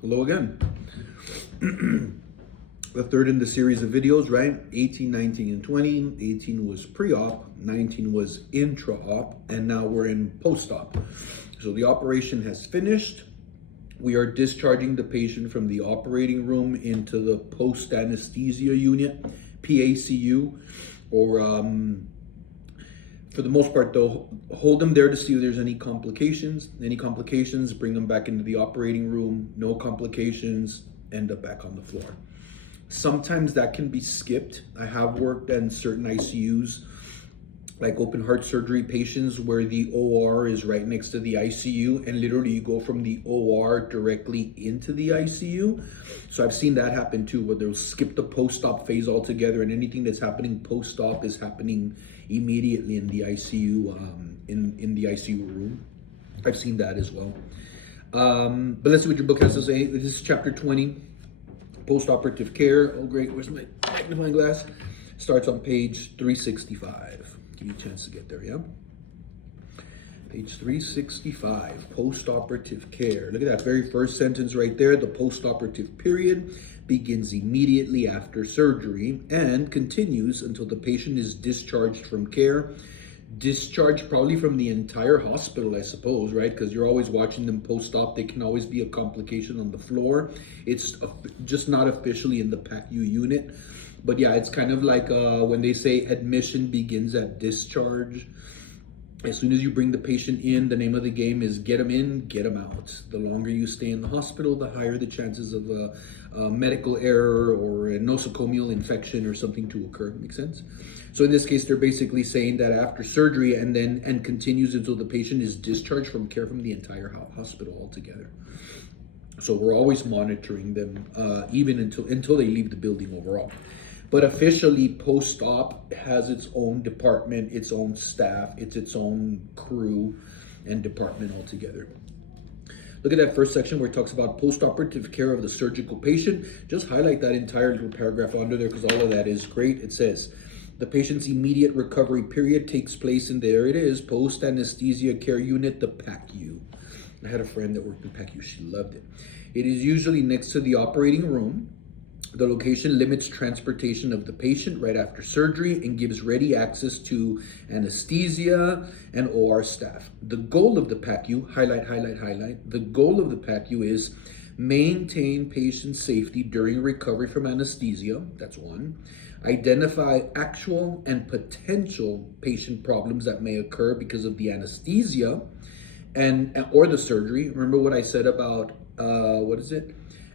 Hello again. The third in the series of videos, right? 18, 19, and 20. 18 was pre-op, 19 was intra-op, and now we're in post-op. So the operation has finished. We are discharging the patient from the operating room into the post-anesthesia unit, PACU, or for the most part, they'll hold them there to see if there's any complications. Any complications, bring them back into the operating room. No complications, end up back on the floor. Sometimes that can be skipped. I have worked in certain ICUs, like open heart surgery patients, where the OR is right next to the ICU, and literally you go from the OR directly into the ICU. So I've seen that happen too, where they'll skip the post-op phase altogether, and anything that's happening post-op is happening immediately in the ICU, in the ICU room. I've seen that as well. But let's see what your book has to say. This is chapter 20. Post-operative care. Oh great, where's my magnifying glass? Starts on page 365. Give you a chance to get there, yeah? Page 365, post-operative care. Look at that very first sentence right there. The post-operative period begins immediately after surgery and continues until the patient is discharged from care. Discharged probably from the entire hospital, I suppose, right? Because you're always watching them post-op. They can always be a complication on the floor. It's just not officially in the PACU unit. But yeah, it's kind of like when they say admission begins at discharge. As soon as you bring the patient in, the name of the game is get them in, get them out. The longer you stay in the hospital, the higher the chances of a medical error or a nosocomial infection or something to occur. Make sense? So in this case, they're basically saying that after surgery and continues until the patient is discharged from care from the entire hospital altogether. So we're always monitoring them even until they leave the building overall. But officially, post-op has its own department, its own staff, its own crew and department altogether. Look at that first section where it talks about post-operative care of the surgical patient. Just highlight that entire little paragraph under there because all of that is great. It says, the patient's immediate recovery period takes place in, there it is, post-anesthesia care unit, the PACU. I had a friend that worked in PACU. She loved it. It is usually next to the operating room. The location limits transportation of the patient right after surgery and gives ready access to anesthesia and OR staff. The goal of the PACU, highlight. The goal of the PACU is maintain patient safety during recovery from anesthesia. That's one. Identify actual and potential patient problems that may occur because of the anesthesia or the surgery. Remember what I said about,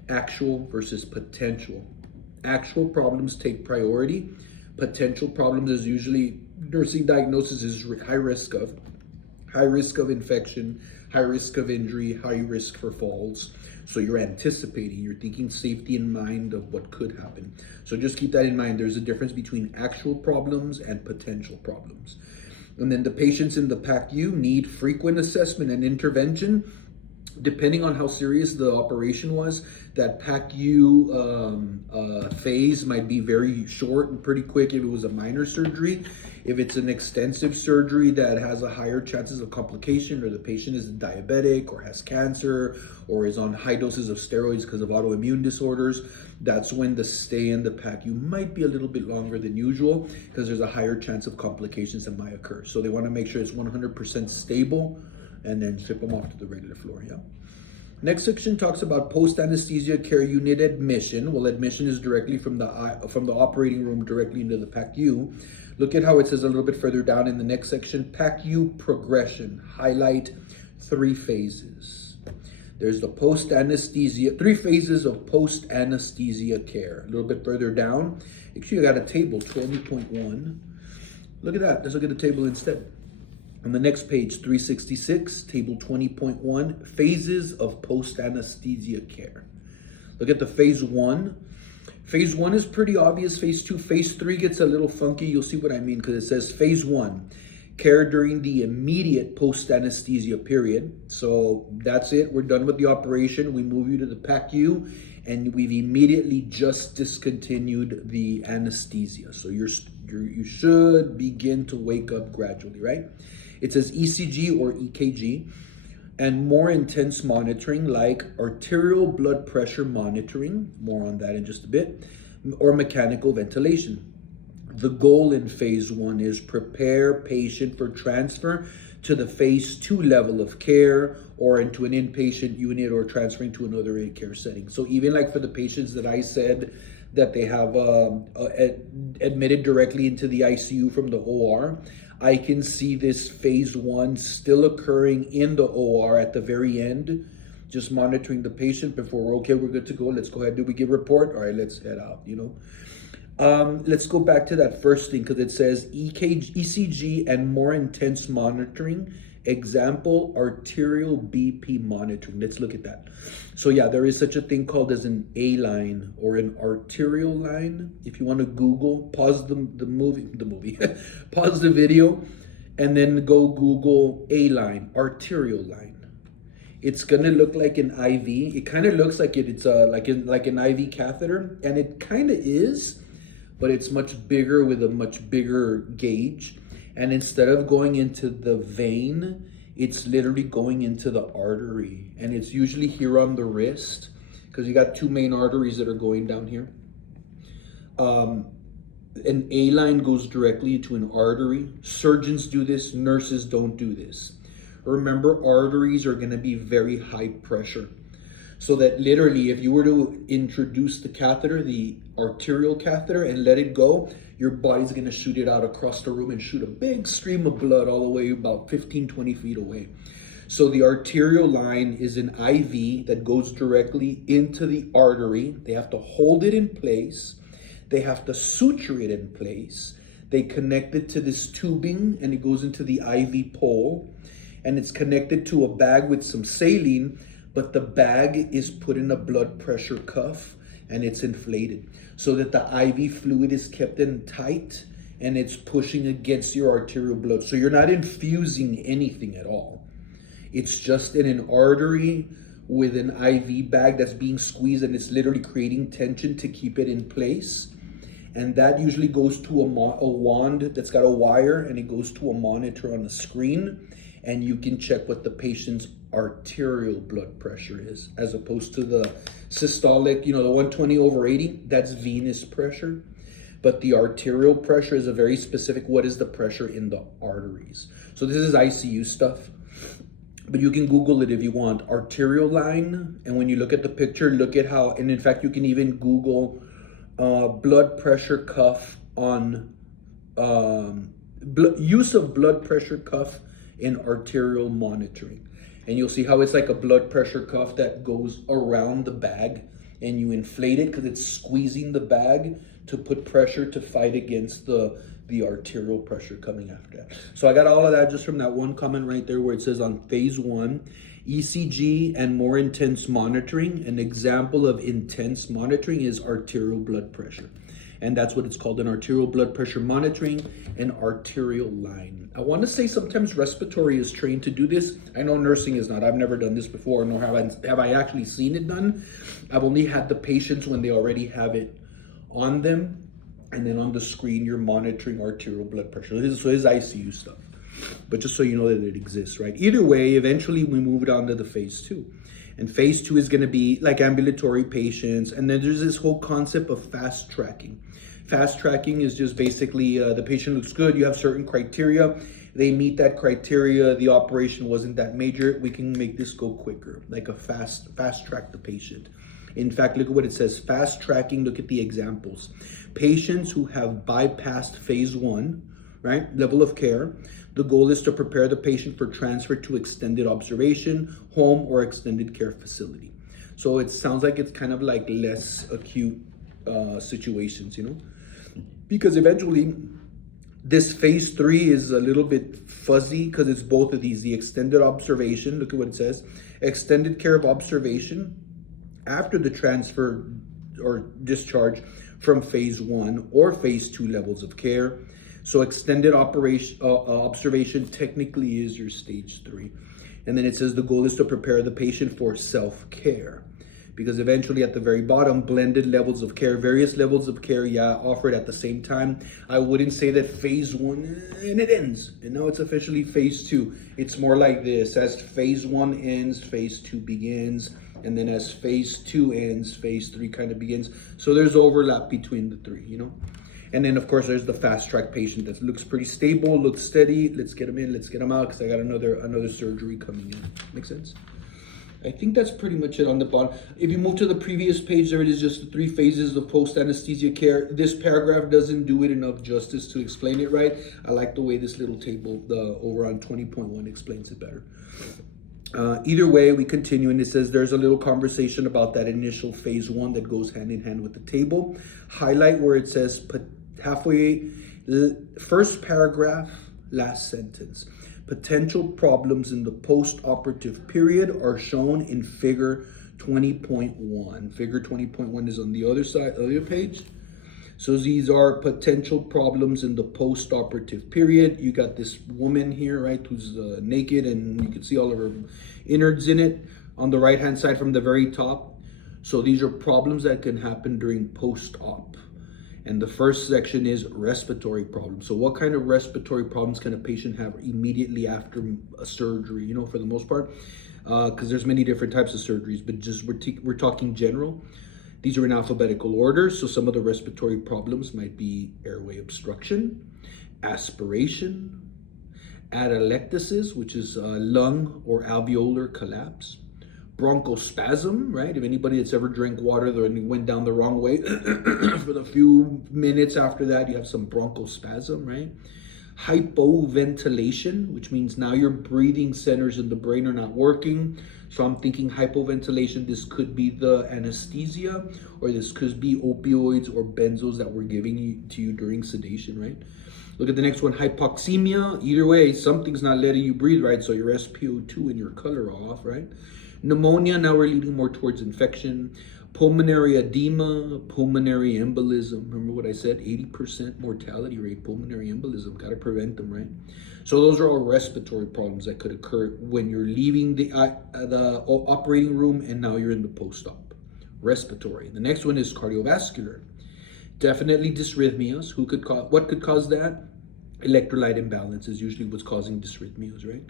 actual versus potential. Actual problems take priority. Potential problems is usually nursing diagnosis is high risk of infection, high risk of injury, high risk for falls. So you're anticipating, you're thinking safety in mind of what could happen. So just keep that in mind. There's a difference between actual problems and potential problems. And then the patients in the PACU need frequent assessment and intervention. Depending on how serious the operation was, that PACU phase might be very short and pretty quick if it was a minor surgery. If it's an extensive surgery that has a higher chances of complication, or the patient is diabetic or has cancer or is on high doses of steroids because of autoimmune disorders, that's when the stay in the PACU might be a little bit longer than usual because there's a higher chance of complications that might occur. So they want to make sure it's 100% stable and then ship them off to the regular floor, yeah? Next section talks about post-anesthesia care unit admission. Well, admission is directly from the operating room directly into the PACU. Look at how it says a little bit further down in the next section, PACU progression. Highlight 3 phases. There's the post-anesthesia, 3 phases of post-anesthesia care. A little bit further down, actually I got a table, 20.1. Look at that, let's look at the table instead. On the next page, 366, table 20.1, phases of post-anesthesia care. Look at the phase 1. Phase 1 is pretty obvious. Phase 2, phase 3 gets a little funky. You'll see what I mean because it says phase 1, care during the immediate post-anesthesia period. So that's it. We're done with the operation. We move you to the PACU and we've immediately just discontinued the anesthesia. So you should begin to wake up gradually, right? It says ECG or EKG. and more intense monitoring like arterial blood pressure monitoring, more on that in just a bit, or mechanical ventilation. The goal in phase 1 is prepare patient for transfer to the phase 2 level of care or into an inpatient unit or transferring to another care setting. So even like for the patients that I said that they have admitted directly into the ICU from the OR, I can see this phase 1 still occurring in the OR at the very end, just monitoring the patient before, okay, we're good to go. Let's go ahead. Do we give report? All right, let's head out, you know. Let's go back to that first thing because it says ECG and more intense monitoring. Example, arterial BP monitoring. Let's look at that. So yeah, there is such a thing called as an A line or an arterial line. If you want to Google, pause the movie, pause the video, and then go Google A line, arterial line. It's gonna look like an IV. It kind of looks like it's like an IV catheter, and it kind of is, but it's much bigger with a much bigger gauge. And instead of going into the vein, it's literally going into the artery. And it's usually here on the wrist because you got two main arteries that are going down here. An A line goes directly into an artery. Surgeons do this, nurses don't do this. Remember, arteries are gonna be very high pressure. So that literally, if you were to introduce the catheter, the arterial catheter, and let it go, your body's gonna shoot it out across the room and shoot a big stream of blood all the way about 15, 20 feet away. So the arterial line is an IV that goes directly into the artery. They have to hold it in place. They have to suture it in place. They connect it to this tubing and it goes into the IV pole, and it's connected to a bag with some saline, but the bag is put in a blood pressure cuff and it's inflated so that the IV fluid is kept in tight and it's pushing against your arterial blood. So you're not infusing anything at all. It's just in an artery with an IV bag that's being squeezed, and it's literally creating tension to keep it in place. And that usually goes to a wand that's got a wire, and it goes to a monitor on the screen, and you can check what the patient's arterial blood pressure is, as opposed to the systolic, the 120/80, that's venous pressure. But the arterial pressure is a very specific, what is the pressure in the arteries? So this is ICU stuff, but you can Google it if you want, arterial line. And when you look at the picture, look at how, and in fact, you can even Google blood pressure cuff on, use of blood pressure cuff in arterial monitoring. And you'll see how it's like a blood pressure cuff that goes around the bag, and you inflate it because it's squeezing the bag to put pressure to fight against the arterial pressure coming after that. So I got all of that just from that one comment right there where it says on phase 1, ECG and more intense monitoring. An example of intense monitoring is arterial blood pressure. And that's what it's called, an arterial blood pressure monitoring, an arterial line. I want to say sometimes respiratory is trained to do this. I know nursing is not. I've never done this before, nor have I actually seen it done. I've only had the patients when they already have it on them, and then on the screen you're monitoring arterial blood pressure. So this is ICU stuff, but just so you know that it exists, right? Either way, eventually we move it on to the phase 2. And phase 2 is going to be like ambulatory patients. And then there's this whole concept of fast tracking. Fast tracking is just basically the patient looks good. You have certain criteria. They meet that criteria. The operation wasn't that major. We can make this go quicker, like a fast track the patient. In fact, look at what it says. Fast tracking, look at the examples. Patients who have bypassed phase 1, right, level of care. The goal is to prepare the patient for transfer to extended observation, home, or extended care facility. So it sounds like it's kind of like less acute situations, because eventually this phase 3 is a little bit fuzzy because it's both of these. The extended observation, look at what it says, extended care of observation after the transfer or discharge from phase 1 or phase 2 levels of care. So extended observation technically is your stage 3. And then it says the goal is to prepare the patient for self-care. because eventually at the very bottom, blended levels of care, various levels of care, yeah, offered at the same time. I wouldn't say that phase one and it ends, and now it's officially phase two. It's more like this: as phase one ends, phase two begins, and then as phase two ends, phase three kind of begins. So there's overlap between the three, you know. And then of course there's the fast track patient that looks pretty stable, looks steady. Let's get them in, let's get them out, because I got another surgery coming in. Make sense? I think that's pretty much it on the bottom. If you move to the previous page, there it is, just the 3 phases of post-anesthesia care. This paragraph doesn't do it enough justice to explain it right. I like the way this little table, the over on 20.1, explains it better. Either way, we continue, and it says there's a little conversation about that initial phase 1 that goes hand in hand with the table. Highlight where it says halfway, first paragraph, last sentence. Potential problems in the post-operative period are shown in figure 20.1. Figure 20.1 is on the other side, other page. So these are potential problems in the post-operative period. You got this woman here, right, who's naked, and you can see all of her innards in it on the right-hand side from the very top. So these are problems that can happen during post-op. And the first section is respiratory problems. So what kind of respiratory problems can a patient have immediately after a surgery, you know, for the most part? Because there's many different types of surgeries, but just we're talking general. These are in alphabetical order. So some of the respiratory problems might be airway obstruction, aspiration, atelectasis, which is lung or alveolar collapse, bronchospasm, right? If anybody that's ever drank water and went down the wrong way for the few minutes after that, you have some bronchospasm, right? Hypoventilation, which means now your breathing centers in the brain are not working. So I'm thinking hypoventilation, this could be the anesthesia, or this could be opioids or benzos that we're giving to you during sedation, right? Look at the next one, hypoxemia. Either way, something's not letting you breathe, right? So your SpO2 and your color are off, right? Pneumonia, now we're leading more towards infection. Pulmonary edema, pulmonary embolism. Remember what I said? 80% mortality rate, pulmonary embolism. Got to prevent them, right? So those are all respiratory problems that could occur when you're leaving the operating room and now you're in the post-op. Respiratory. The next one is cardiovascular. Definitely dysrhythmias. What could cause that? Electrolyte imbalance is usually what's causing dysrhythmias, right?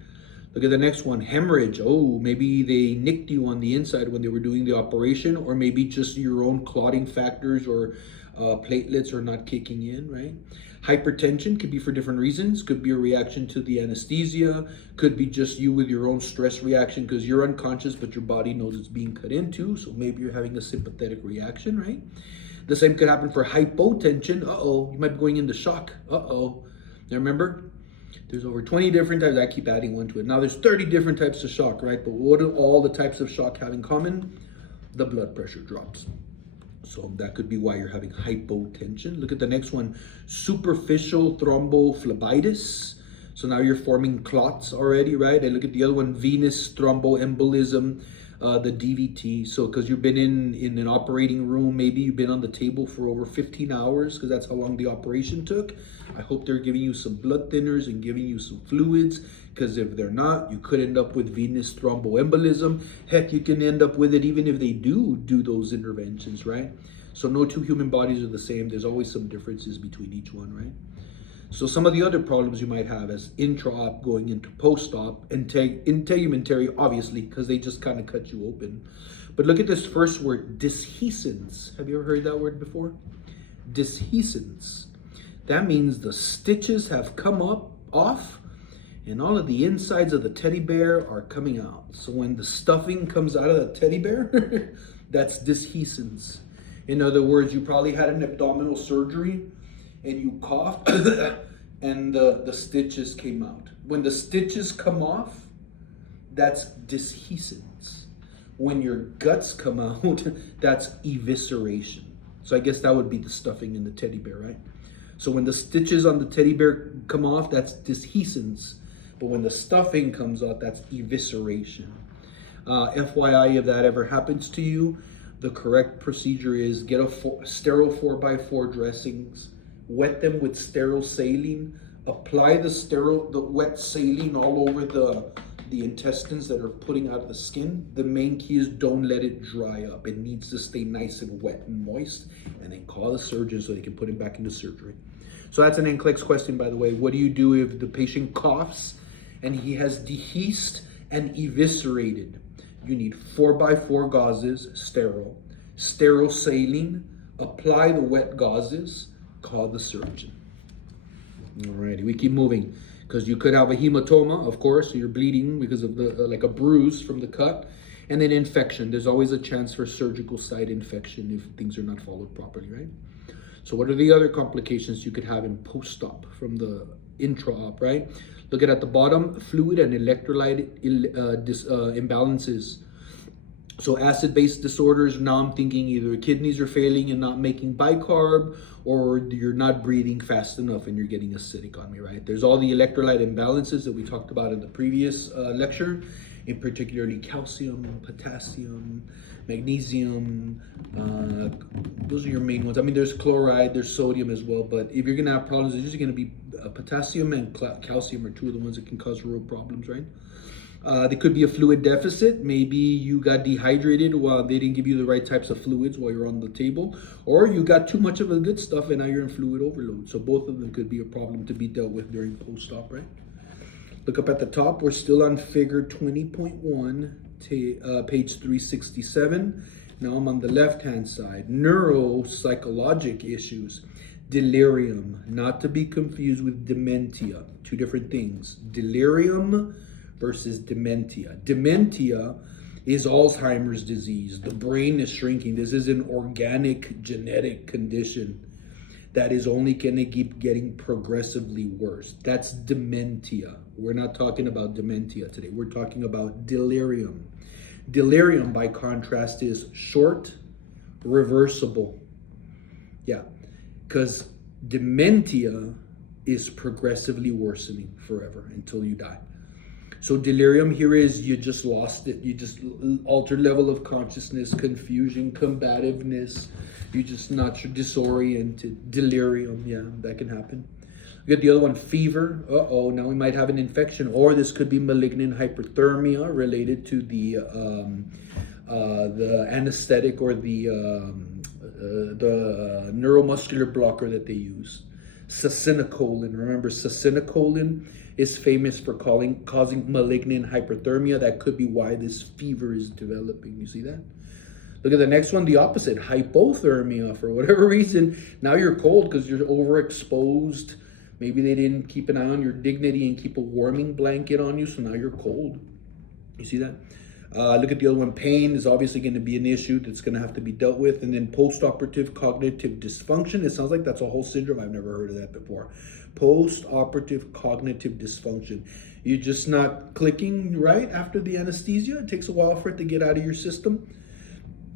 Look at the next one, hemorrhage. Oh, maybe they nicked you on the inside when they were doing the operation, or maybe just your own clotting factors or platelets are not kicking in, right? Hypertension could be for different reasons. Could be a reaction to the anesthesia. Could be just you with your own stress reaction because you're unconscious, but your body knows it's being cut into. So maybe you're having a sympathetic reaction, right? The same could happen for hypotension. Uh-oh, you might be going into shock. Uh-oh. Now remember, there's over 20 different types. I keep adding one to it. Now there's 30 different types of shock, right? But what do all the types of shock have in common? The blood pressure drops. So that could be why you're having hypotension. Look at the next one, superficial thrombophlebitis. So now you're forming clots already, right? And look at the other one, venous thromboembolism, the DVT. So because you've been in an operating room, maybe you've been on the table for over 15 hours because that's how long the operation took. I hope they're giving you some blood thinners and giving you some fluids, because if they're not, you could end up with venous thromboembolism. Heck, you can end up with it even if they do those interventions, right? So no two human bodies are the same. There's always some differences between each one, right? So some of the other problems you might have as intra-op going into post-op, integumentary, obviously, because they just kind of cut you open. But look at this first word, disheescence. Have you ever heard that word before? Disheescence. That means the stitches have come off, and all of the insides of the teddy bear are coming out. So when the stuffing comes out of the teddy bear, that's disheescence. In other words, you probably had an abdominal surgery and you coughed and the stitches came out. When the stitches come off, that's disheesence. When your guts come out, that's evisceration. So I guess that would be the stuffing in the teddy bear, right? So when the stitches on the teddy bear come off, that's disheesence. But when the stuffing comes out, that's evisceration. FYI, if that ever happens to you, the correct procedure is get a sterile 4x4 dressings, wet them with sterile saline, apply the wet saline all over the intestines that are putting out of the skin, the main key is don't let it dry up. It needs to stay nice and wet and moist, and then call the surgeon so they can put him back into surgery. So that's an NCLEX question, by the way. What do you do if the patient coughs and he has dehisced and eviscerated? You need 4x4 gauzes, sterile saline, apply the wet gauzes, call the surgeon. Alrighty, we keep moving because you could have a hematoma, of course, so you're bleeding because of the like a bruise from the cut, and then infection. There's always a chance for surgical site infection if things are not followed properly, right? So what are the other complications you could have in post-op from the intra-op, right? Look at the bottom, fluid and electrolyte imbalances. So acid-base disorders, now I'm thinking either kidneys are failing and not making bicarb, or you're not breathing fast enough and you're getting acidic on me, right? There's all the electrolyte imbalances that we talked about in the previous lecture, in particularly calcium, potassium, magnesium. Those are your main ones. I mean, there's chloride, there's sodium as well, but if you're gonna have problems, it's usually gonna be potassium and calcium are two of the ones that can cause real problems, right? There could be a fluid deficit. Maybe you got dehydrated while they didn't give you the right types of fluids while you're on the table, or you got too much of the good stuff and now you're in fluid overload. So both of them could be a problem to be dealt with during post-op, right? Look up at the top. We're still on figure 20.1, page 367. Now I'm on the left-hand side. Neuropsychologic issues. Delirium, not to be confused with dementia. Two different things. Delirium versus dementia. Dementia is Alzheimer's disease. The brain is shrinking. This is an organic genetic condition that is only going to keep getting progressively worse. That's dementia. We're not talking about dementia today. We're talking about delirium. Delirium, by contrast, is short, reversible. Yeah, because dementia is progressively worsening forever until you die. So delirium here is you just lost it. You just altered level of consciousness, confusion, combativeness. You just not disoriented. Delirium, yeah, that can happen. Look at the other one, fever. Uh-oh, now we might have an infection, or this could be malignant hyperthermia related to the anesthetic or the neuromuscular blocker that they use. Succinylcholine. Remember, succinylcholine is famous for causing malignant hyperthermia. That could be why this fever is developing. You see that? Look at the next one, the opposite, hypothermia. For whatever reason, now you're cold because you're overexposed. Maybe they didn't keep an eye on your dignity and keep a warming blanket on you, so now you're cold. You see that? Look at the other one. Pain is obviously going to be an issue that's going to have to be dealt with. And then postoperative cognitive dysfunction. It sounds like that's a whole syndrome. I've never heard of that before. Postoperative cognitive dysfunction. You're just not clicking right after the anesthesia. It takes a while for it to get out of your system.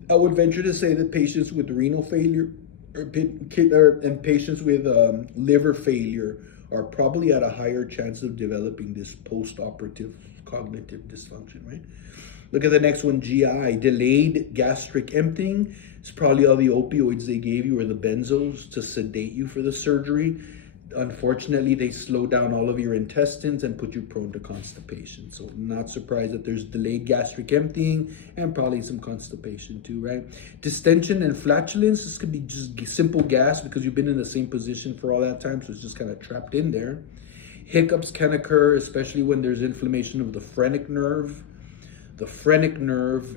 I would venture to say that patients with renal failure and patients with liver failure are probably at a higher chance of developing this postoperative cognitive dysfunction, right? Look at the next one, GI, delayed gastric emptying. It's probably all the opioids they gave you or the benzos to sedate you for the surgery. Unfortunately, they slow down all of your intestines and put you prone to constipation. So not surprised that there's delayed gastric emptying and probably some constipation too, right? Distension and flatulence. This could be just simple gas because you've been in the same position for all that time, so it's just kind of trapped in there. Hiccups can occur, especially when there's inflammation of the phrenic nerve. The phrenic nerve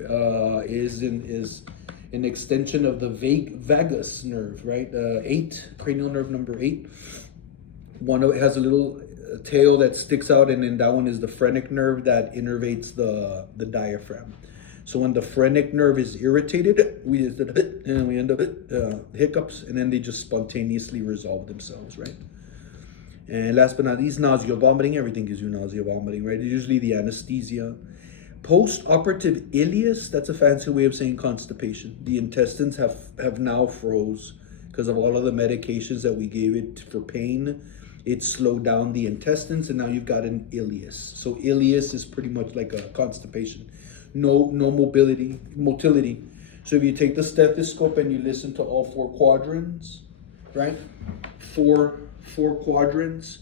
is an extension of the vagus nerve, right? 8, cranial nerve number 8. One has a little tail that sticks out, and then that one is the phrenic nerve that innervates the diaphragm. So when the phrenic nerve is irritated, we end up hiccups, and then they just spontaneously resolve themselves, right? And last but not least, nausea, vomiting. Everything gives you nausea, vomiting, right? It's usually the anesthesia. Post-operative ileus, that's a fancy way of saying constipation. The intestines have now froze because of all of the medications that we gave it for pain. It slowed down the intestines, and now you've got an ileus. So ileus is pretty much like a constipation. No motility. So if you take the stethoscope and you listen to all 4 quadrants, right? Four quadrants.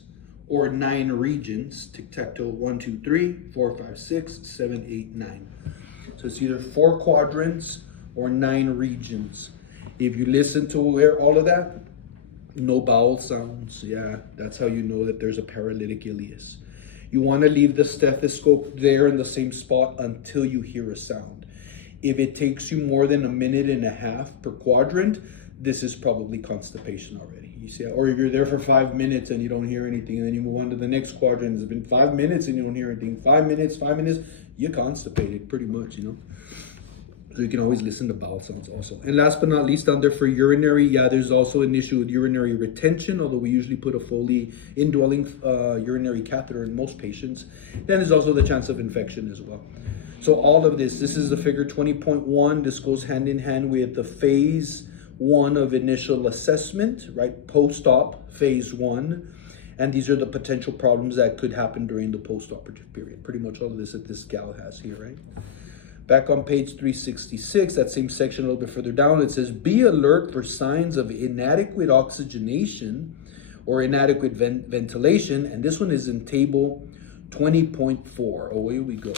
or 9 regions. Tic-tac-toe, 1, 2, 3, 4, 5, 6, 7, 8, 9. So it's either 4 quadrants or 9 regions. If you listen to all of that, no bowel sounds. Yeah, that's how you know that there's a paralytic ileus. You want to leave the stethoscope there in the same spot until you hear a sound. If it takes you more than a minute and a half per quadrant, this is probably constipation already. You see, or if you're there for 5 minutes and you don't hear anything, and then you move on to the next quadrant, it's been 5 minutes and you don't hear anything. 5 minutes, you're constipated pretty much, you know. So you can always listen to bowel sounds also. And last but not least, down there for urinary, yeah, there's also an issue with urinary retention, although we usually put a Foley indwelling urinary catheter in most patients. Then there's also the chance of infection as well. So all of this is the figure 20.1. This goes hand in hand with the phase 1 of initial assessment, right? Post-op, phase 1. And these are the potential problems that could happen during the post-operative period. Pretty much all of this that this gal has here, right? Back on page 366, that same section a little bit further down, it says, be alert for signs of inadequate oxygenation or inadequate ventilation. And this one is in table 20.4. Away we go.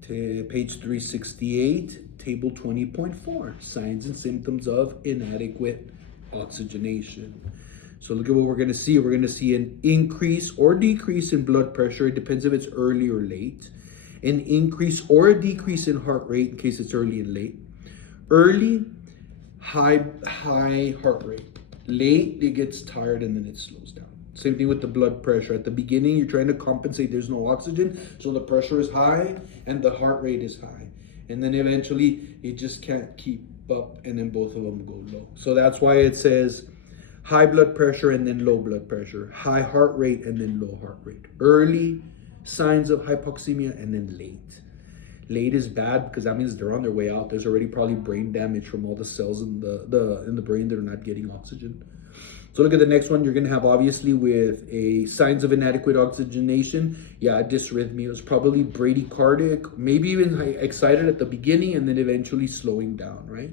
Page 368, table 20.4, signs and symptoms of inadequate oxygenation. So look at what we're going to see. We're going to see an increase or decrease in blood pressure. It depends if it's early or late. An increase or a decrease in heart rate in case it's early and late. Early, high heart rate. Late, it gets tired and then it slows down. Same thing with the blood pressure. At the beginning, you're trying to compensate. There's no oxygen, so the pressure is high and the heart rate is high. And then eventually, it just can't keep up, and then both of them go low. So that's why it says high blood pressure and then low blood pressure. High heart rate and then low heart rate. Early signs of hypoxemia and then late. Late is bad because that means they're on their way out. There's already probably brain damage from all the cells in the brain that are not getting oxygen. So look at the next one. You're going to have, obviously, with a signs of inadequate oxygenation. Yeah, dysrhythmia is probably bradycardic, maybe even excited at the beginning and then eventually slowing down, right?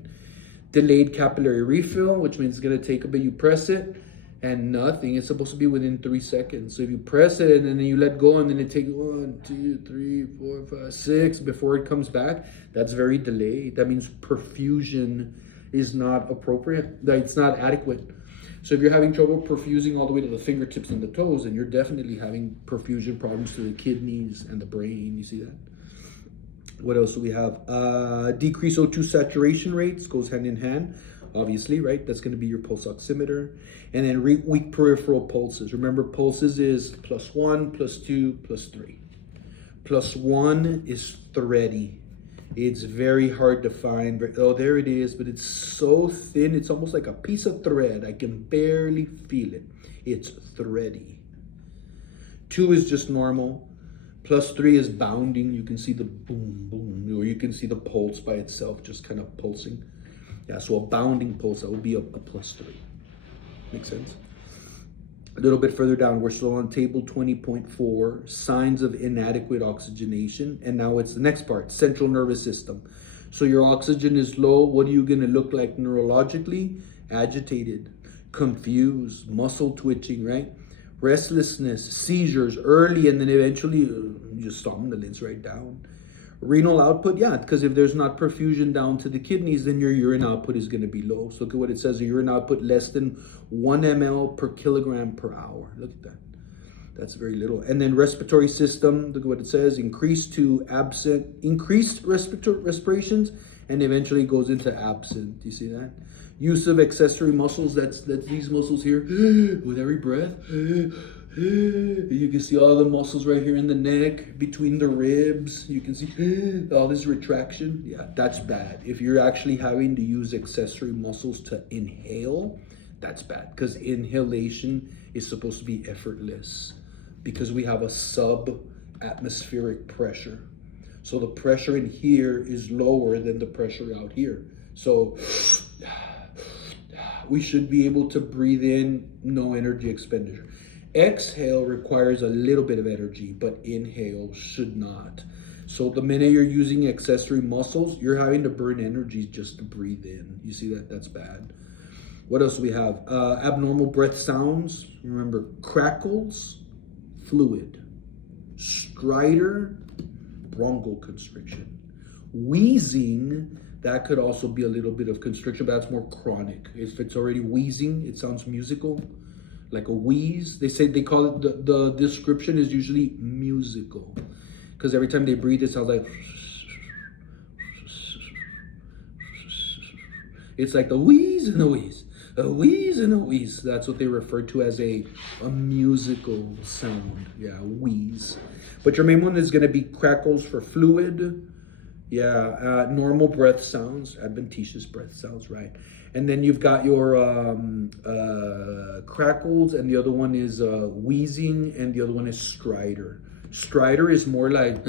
Delayed capillary refill, which means it's going to take a bit. You press it and nothing. It's supposed to be within 3 seconds. So if you press it and then you let go and then it takes 1, 2, 3, 4, 5, 6 before it comes back, that's very delayed. That means perfusion is not appropriate. That it's not adequate. So if you're having trouble perfusing all the way to the fingertips and the toes, then you're definitely having perfusion problems to the kidneys and the brain. You see that? What else do we have? Decreased O2 saturation rates goes hand in hand, obviously, right? That's going to be your pulse oximeter. And then weak peripheral pulses. Remember, pulses is +1, +2, +3. +1 is thready. It's very hard to find. Oh, there it is, but it's so thin. It's almost like a piece of thread. I can barely feel it. It's thready. 2 is just normal. +3 is bounding. You can see the boom, boom, or you can see the pulse by itself just kind of pulsing. Yeah, so a bounding pulse, that would be a +3. Makes sense? A little bit further down, we're still on table 20.4, signs of inadequate oxygenation. And now it's the next part, central nervous system. So your oxygen is low. What are you going to look like neurologically? Agitated, confused, muscle twitching, right? Restlessness, seizures early, and then eventually just somnolence right down. Renal output, yeah, because if there's not perfusion down to the kidneys, then your urine output is going to be low. So look at what it says, a urine output less than 1 ml per kilogram per hour. Look at that. That's very little. And then respiratory system, look at what it says, increased respirations, and eventually goes into absent. Do you see that? Use of accessory muscles, that's these muscles here, with every breath. You can see all the muscles right here in the neck, between the ribs. You can see all this retraction. Yeah, that's bad. If you're actually having to use accessory muscles to inhale, that's bad, because inhalation is supposed to be effortless because we have a sub-atmospheric pressure. So the pressure in here is lower than the pressure out here. So we should be able to breathe in, no energy expenditure. Exhale requires a little bit of energy, but inhale should not. So the minute you're using accessory muscles, you're having to burn energy just to breathe in. You see that? That's bad. What else do we have? Abnormal breath sounds. Remember, crackles, fluid. Stridor, bronchoconstriction. Wheezing, that could also be a little bit of constriction, but that's more chronic. If it's already wheezing, it sounds musical, like a wheeze. They call it, the description is usually musical, because every time they breathe, it sounds like, it's like the wheeze and a wheeze, a wheeze and a wheeze. That's what they refer to as a musical sound. Yeah, wheeze. But your main one is going to be crackles for fluid. Yeah, normal breath sounds, adventitious breath sounds, right? And then you've got your crackles, and the other one is wheezing, and the other one is stridor. Stridor is more like,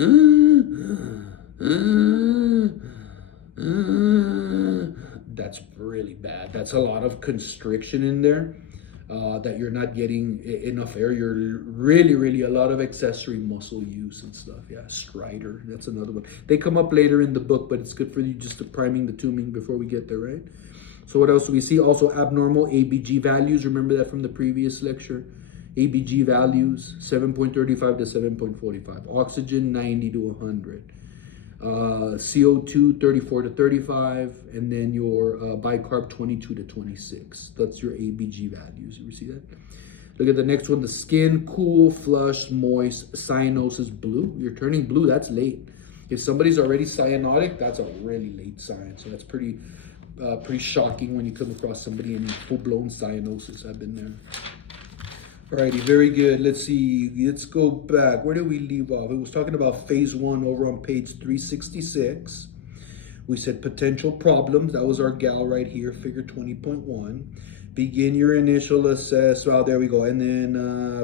that's really bad. That's a lot of constriction in there. That you're not getting enough air. You're really a lot of accessory muscle use and stuff. Yeah, stridor, that's another one. They come up later in the book, but it's good for you just to priming the tuning before we get there, right? So what else do we see? Also abnormal ABG values. Remember that from the previous lecture? ABG values, 7.35 to 7.45. Oxygen, 90 to 100. CO2 34 to 35, and then your bicarb 22 to 26. That's your ABG values. You see that? Look at the next one. The skin, cool, flush, moist, cyanosis, blue. You're turning blue. That's late. If somebody's already cyanotic, that's a really late sign. So that's pretty shocking when you come across somebody in full-blown cyanosis. I've been there. Alrighty, very good. Let's see. Let's go back. Where did we leave off? It was talking about phase 1 over on page 366. We said potential problems. That was our gal right here, figure 20.1. Begin your initial assess. Well, there we go. And then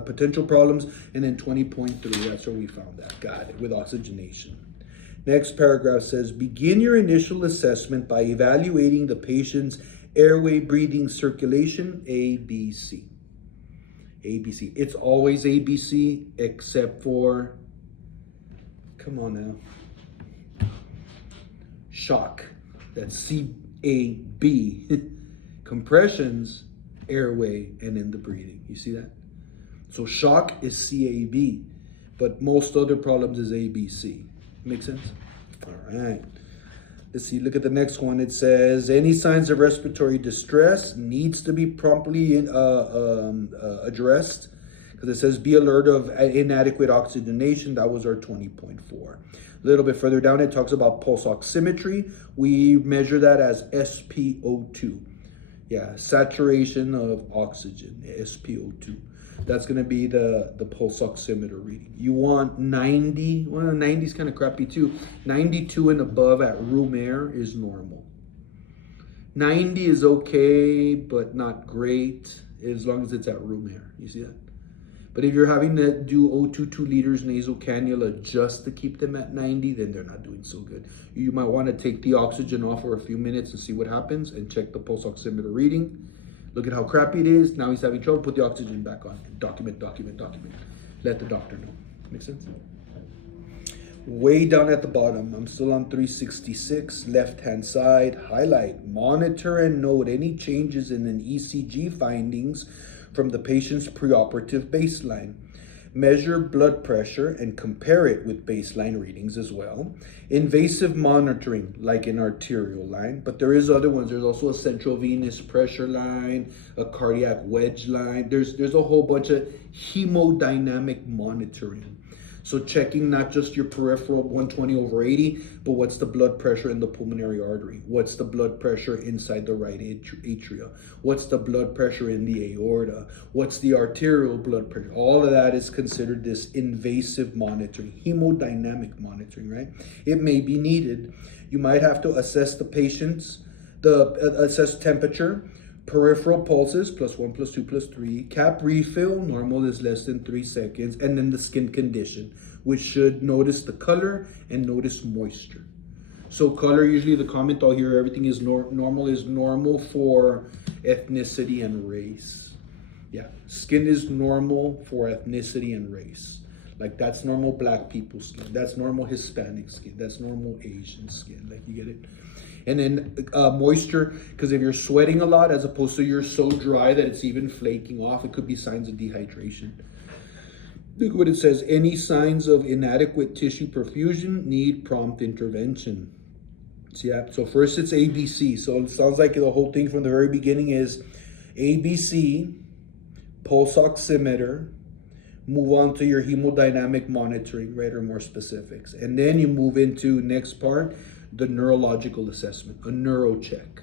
potential problems, and then 20.3. That's where we found that. Got it, with oxygenation. Next paragraph says, begin your initial assessment by evaluating the patient's airway, breathing, circulation, ABC. ABC. It's always ABC except for, come on now, shock. That's CAB. Compressions, airway, and then the breathing. You see that? So shock is CAB, but most other problems is ABC. Make sense? All right. Let's see, look at the next one. It says, any signs of respiratory distress needs to be promptly addressed, because it says, be alert of inadequate oxygenation. That was our 20.4. A little bit further down, it talks about pulse oximetry. We measure that as SpO2. Yeah, saturation of oxygen, SpO2. That's going to be the pulse oximeter reading. You want 90. Well, 90 is kind of crappy too. 92 and above at room air is normal. 90 is okay, but not great, as long as it's at room air. You see that? But if you're having to do O2 2 liters nasal cannula just to keep them at 90, then they're not doing so good. You might want to take the oxygen off for a few minutes and see what happens, and check the pulse oximeter reading. Look at how crappy it is. Now he's having trouble. Put the oxygen back on. Document. Let the doctor know. Make sense? Way down at the bottom, I'm still on 366, left-hand side. Highlight, monitor, and note any changes in an ECG findings from the patient's preoperative baseline. Measure blood pressure and compare it with baseline readings as well. Invasive monitoring, like an arterial line, but there is other ones. There's also a central venous pressure line, a cardiac wedge line. There's a whole bunch of hemodynamic monitoring. So checking not just your peripheral 120/80, but what's the blood pressure in the pulmonary artery? What's the blood pressure inside the right atria? What's the blood pressure in the aorta? What's the arterial blood pressure? All of that is considered this invasive monitoring, hemodynamic monitoring, right? It may be needed. You might have to assess the patient's, assess temperature, peripheral pulses, +1, +2, +3, cap refill, normal is less than 3 seconds, and then the skin condition, which should notice the color and notice moisture. So color, usually the comment I'll hear, everything is normal for ethnicity and race. Yeah, skin is normal for ethnicity and race. Like that's normal black people skin. That's normal Hispanic skin. That's normal Asian skin. Like you get it? And then moisture, because if you're sweating a lot as opposed to you're so dry that it's even flaking off, it could be signs of dehydration. Look what it says. Any signs of inadequate tissue perfusion need prompt intervention. So, yeah, so first it's ABC. So it sounds like the whole thing from the very beginning is ABC, pulse oximeter, move on to your hemodynamic monitoring, right, or more specifics. And then you move into next part, the neurological assessment, a neuro check.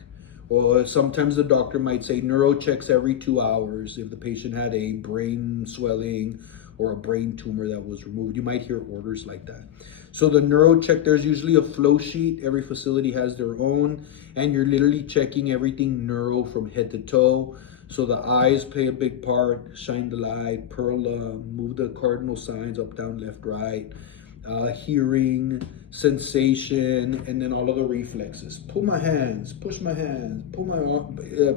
Or sometimes the doctor might say neuro checks every 2 hours if the patient had a brain swelling or a brain tumor that was removed. You might hear orders like that. So the neuro check, there's usually a flow sheet. Every facility has their own, and you're literally checking everything neuro from head to toe. So the eyes play a big part, shine the light, perla, move the cardinal signs up, down, left, right, hearing, sensation, and then all of the reflexes. Pull my hands, push my hands,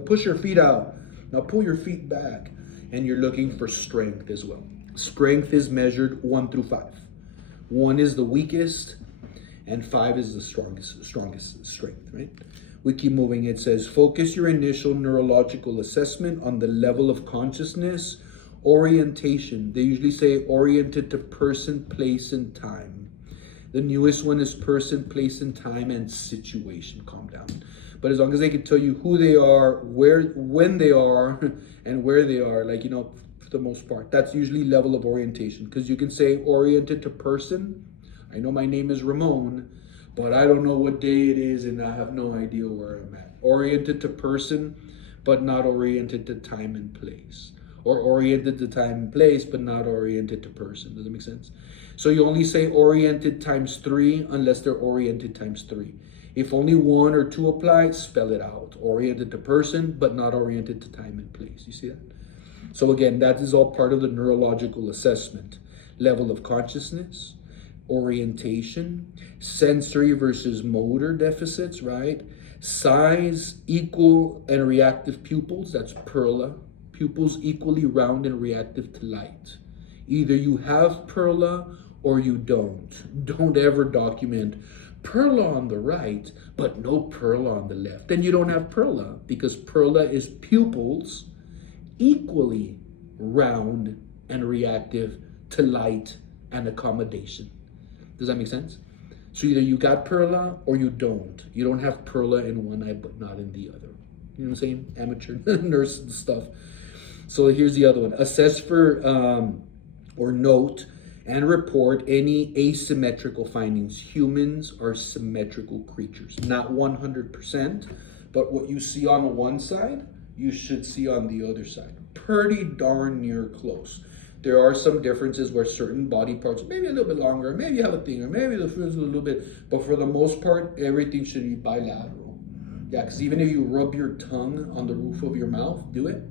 push your feet out. Now pull your feet back, and you're looking for strength as well. Strength is measured 1 through 5. 1 is the weakest, and 5 is the strongest strength, right? We keep moving. It says, focus your initial neurological assessment on the level of consciousness, orientation. They usually say oriented to person, place, and time. The newest one is person, place, and time, and situation. Calm down. But as long as they can tell you who they are, when they are, and where they are, like, you know, for the most part, that's usually level of orientation. Because you can say oriented to person. I know my name is Ramon, but I don't know what day it is and I have no idea where I'm at. Oriented to person, but not oriented to time and place. Or oriented to time and place, but not oriented to person. Does that make sense? So you only say oriented times 3 unless they're oriented times 3. If only 1 or 2 apply, spell it out. Oriented to person, but not oriented to time and place. You see that? So again, that is all part of the neurological assessment. Level of consciousness, orientation, sensory versus motor deficits, right? Size, equal and reactive pupils, that's perla. Pupils equally round and reactive to light. Either you have perla or you don't. Don't ever document perla on the right, but no perla on the left. Then you don't have perla, because perla is pupils equally round and reactive to light and accommodation. Does that make sense? So either you got perla or you don't. You don't have perla in one eye but not in the other. You know what I'm saying? Amateur nurse stuff. So here's the other one. Assess for or note and report any asymmetrical findings. Humans are symmetrical creatures. Not 100%, but what you see on one side, you should see on the other side. Pretty darn near close. There are some differences where certain body parts, maybe a little bit longer, maybe you have a thing, or maybe the foot is a little bit, but for the most part, everything should be bilateral. Yeah, because even if you rub your tongue on the roof of your mouth, do it.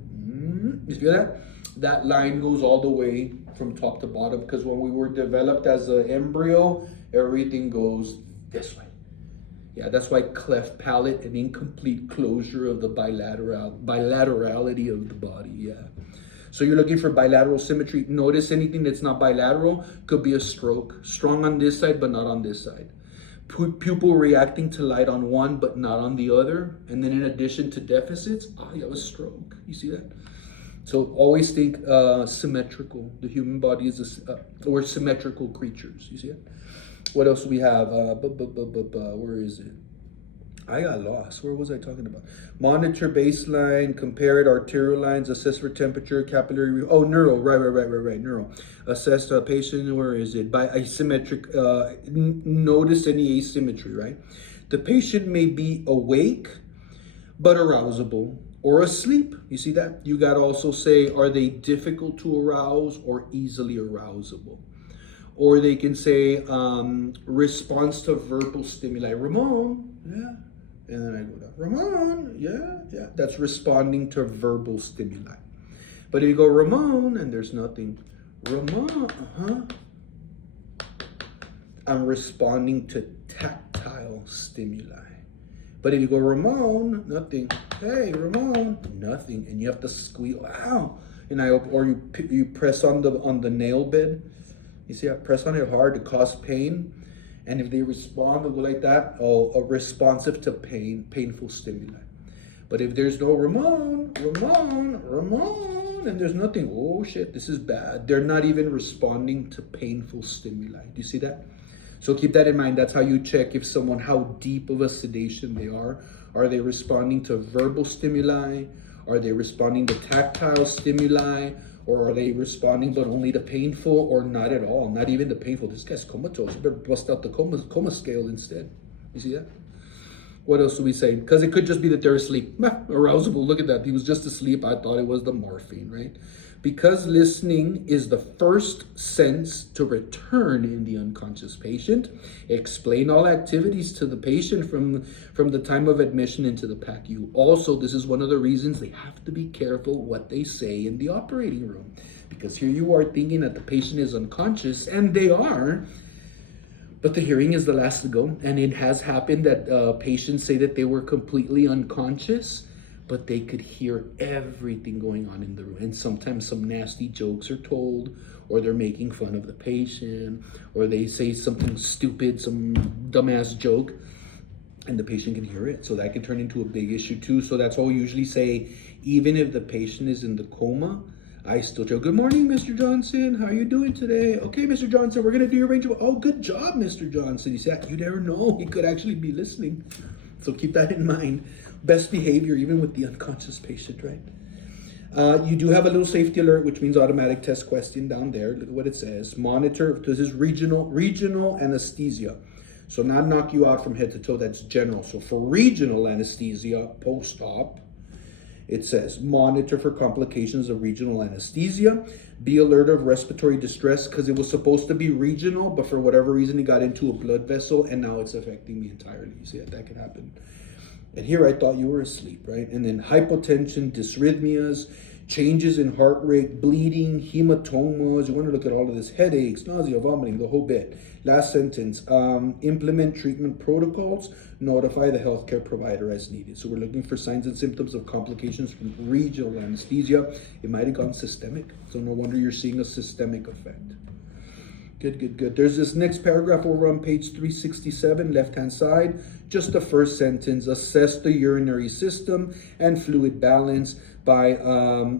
You feel that? That line goes all the way from top to bottom, because when we were developed as an embryo, everything goes this way. Yeah, that's why cleft palate and incomplete closure of the bilaterality of the body. Yeah. So you're looking for bilateral symmetry. Notice anything that's not bilateral could be a stroke. Strong on this side, but not on this side. Pupil reacting to light on one, but not on the other. And then in addition to deficits, you have a stroke. You see that? So always think symmetrical. The human body is we're symmetrical creatures. You see it? What else do we have? Where is it? I got lost. Where was I talking about? Monitor baseline, compare it, arterial lines, assess for temperature, capillary. Oh, neural. Right. Neural. Assess the patient. Where is it? By asymmetric. Notice any asymmetry, right? The patient may be awake, but arousable, or asleep. You see that? You got to also say, are they difficult to arouse or easily arousable? Or they can say, response to verbal stimuli. Ramon, yeah. And then I go down, Ramon, yeah. That's responding to verbal stimuli. But if you go Ramon and there's nothing, Ramon, I'm responding to tactile stimuli. But if you go Ramon, nothing. Hey, Ramon, nothing. And you have to squeal, ow. And or you press on the nail bed. You see, I press on it hard to cause pain. And if they respond, they'll go like that, oh, responsive to painful stimuli. But if there's no Ramon, and there's nothing, oh shit, this is bad. They're not even responding to painful stimuli. Do you see that? So keep that in mind. That's how you check if someone, how deep of a sedation they are. Are they responding to verbal stimuli? Are they responding to tactile stimuli? Or are they responding but only to painful, or not at all? Not even the painful. This guy's comatose. You better bust out the coma scale instead. You see that? What else do we say? Because it could just be that they're asleep. Arousable. Look at that. He was just asleep. I thought it was the morphine, right? Because listening is the first sense to return in the unconscious patient, explain all activities to the patient from the time of admission into the PACU. Also, this is one of the reasons they have to be careful what they say in the operating room. Because here you are thinking that the patient is unconscious, and they are, but the hearing is the last to go. And it has happened that patients say that they were completely unconscious, but they could hear everything going on in the room. And sometimes some nasty jokes are told, or they're making fun of the patient, or they say something stupid, some dumbass joke, and the patient can hear it. So that can turn into a big issue too. So that's why we usually say, even if the patient is in the coma, I still joke, good morning, Mr. Johnson. How are you doing today? Okay, Mr. Johnson, we're going to do your range of, oh, good job, Mr. Johnson. You said, you never know. He could actually be listening. So keep that in mind. Best behavior, even with the unconscious patient, right? You do have a little safety alert, which means automatic test question down there. Look at what it says. Monitor, this is regional anesthesia. So not knock you out from head to toe, that's general. So for regional anesthesia, post-op, it says, monitor for complications of regional anesthesia. Be alert of respiratory distress, because it was supposed to be regional, but for whatever reason, it got into a blood vessel, and now it's affecting me entirely. You see that could happen. And here I thought you were asleep, right? And then hypotension, dysrhythmias, changes in heart rate, bleeding, hematomas. You want to look at all of this, headaches, nausea, vomiting, the whole bit. Last sentence, implement treatment protocols, notify the healthcare provider as needed. So we're looking for signs and symptoms of complications from regional anesthesia. It might have gone systemic, so no wonder you're seeing a systemic effect. Good. There's this next paragraph over on page 367, left-hand side. Just the first sentence, assess the urinary system and fluid balance by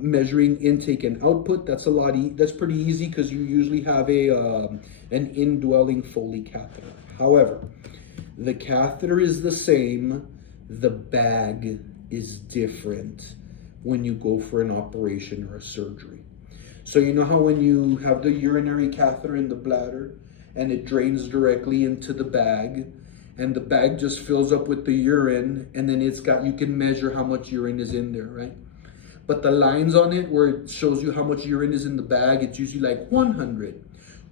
measuring intake and output. That's that's pretty easy, because you usually have an indwelling Foley catheter. However, the catheter is the same, the bag is different when you go for an operation or a surgery. So you know how when you have the urinary catheter in the bladder and it drains directly into the bag, and the bag just fills up with the urine, and then you can measure how much urine is in there, right? But the lines on it where it shows you how much urine is in the bag, it's usually like 100,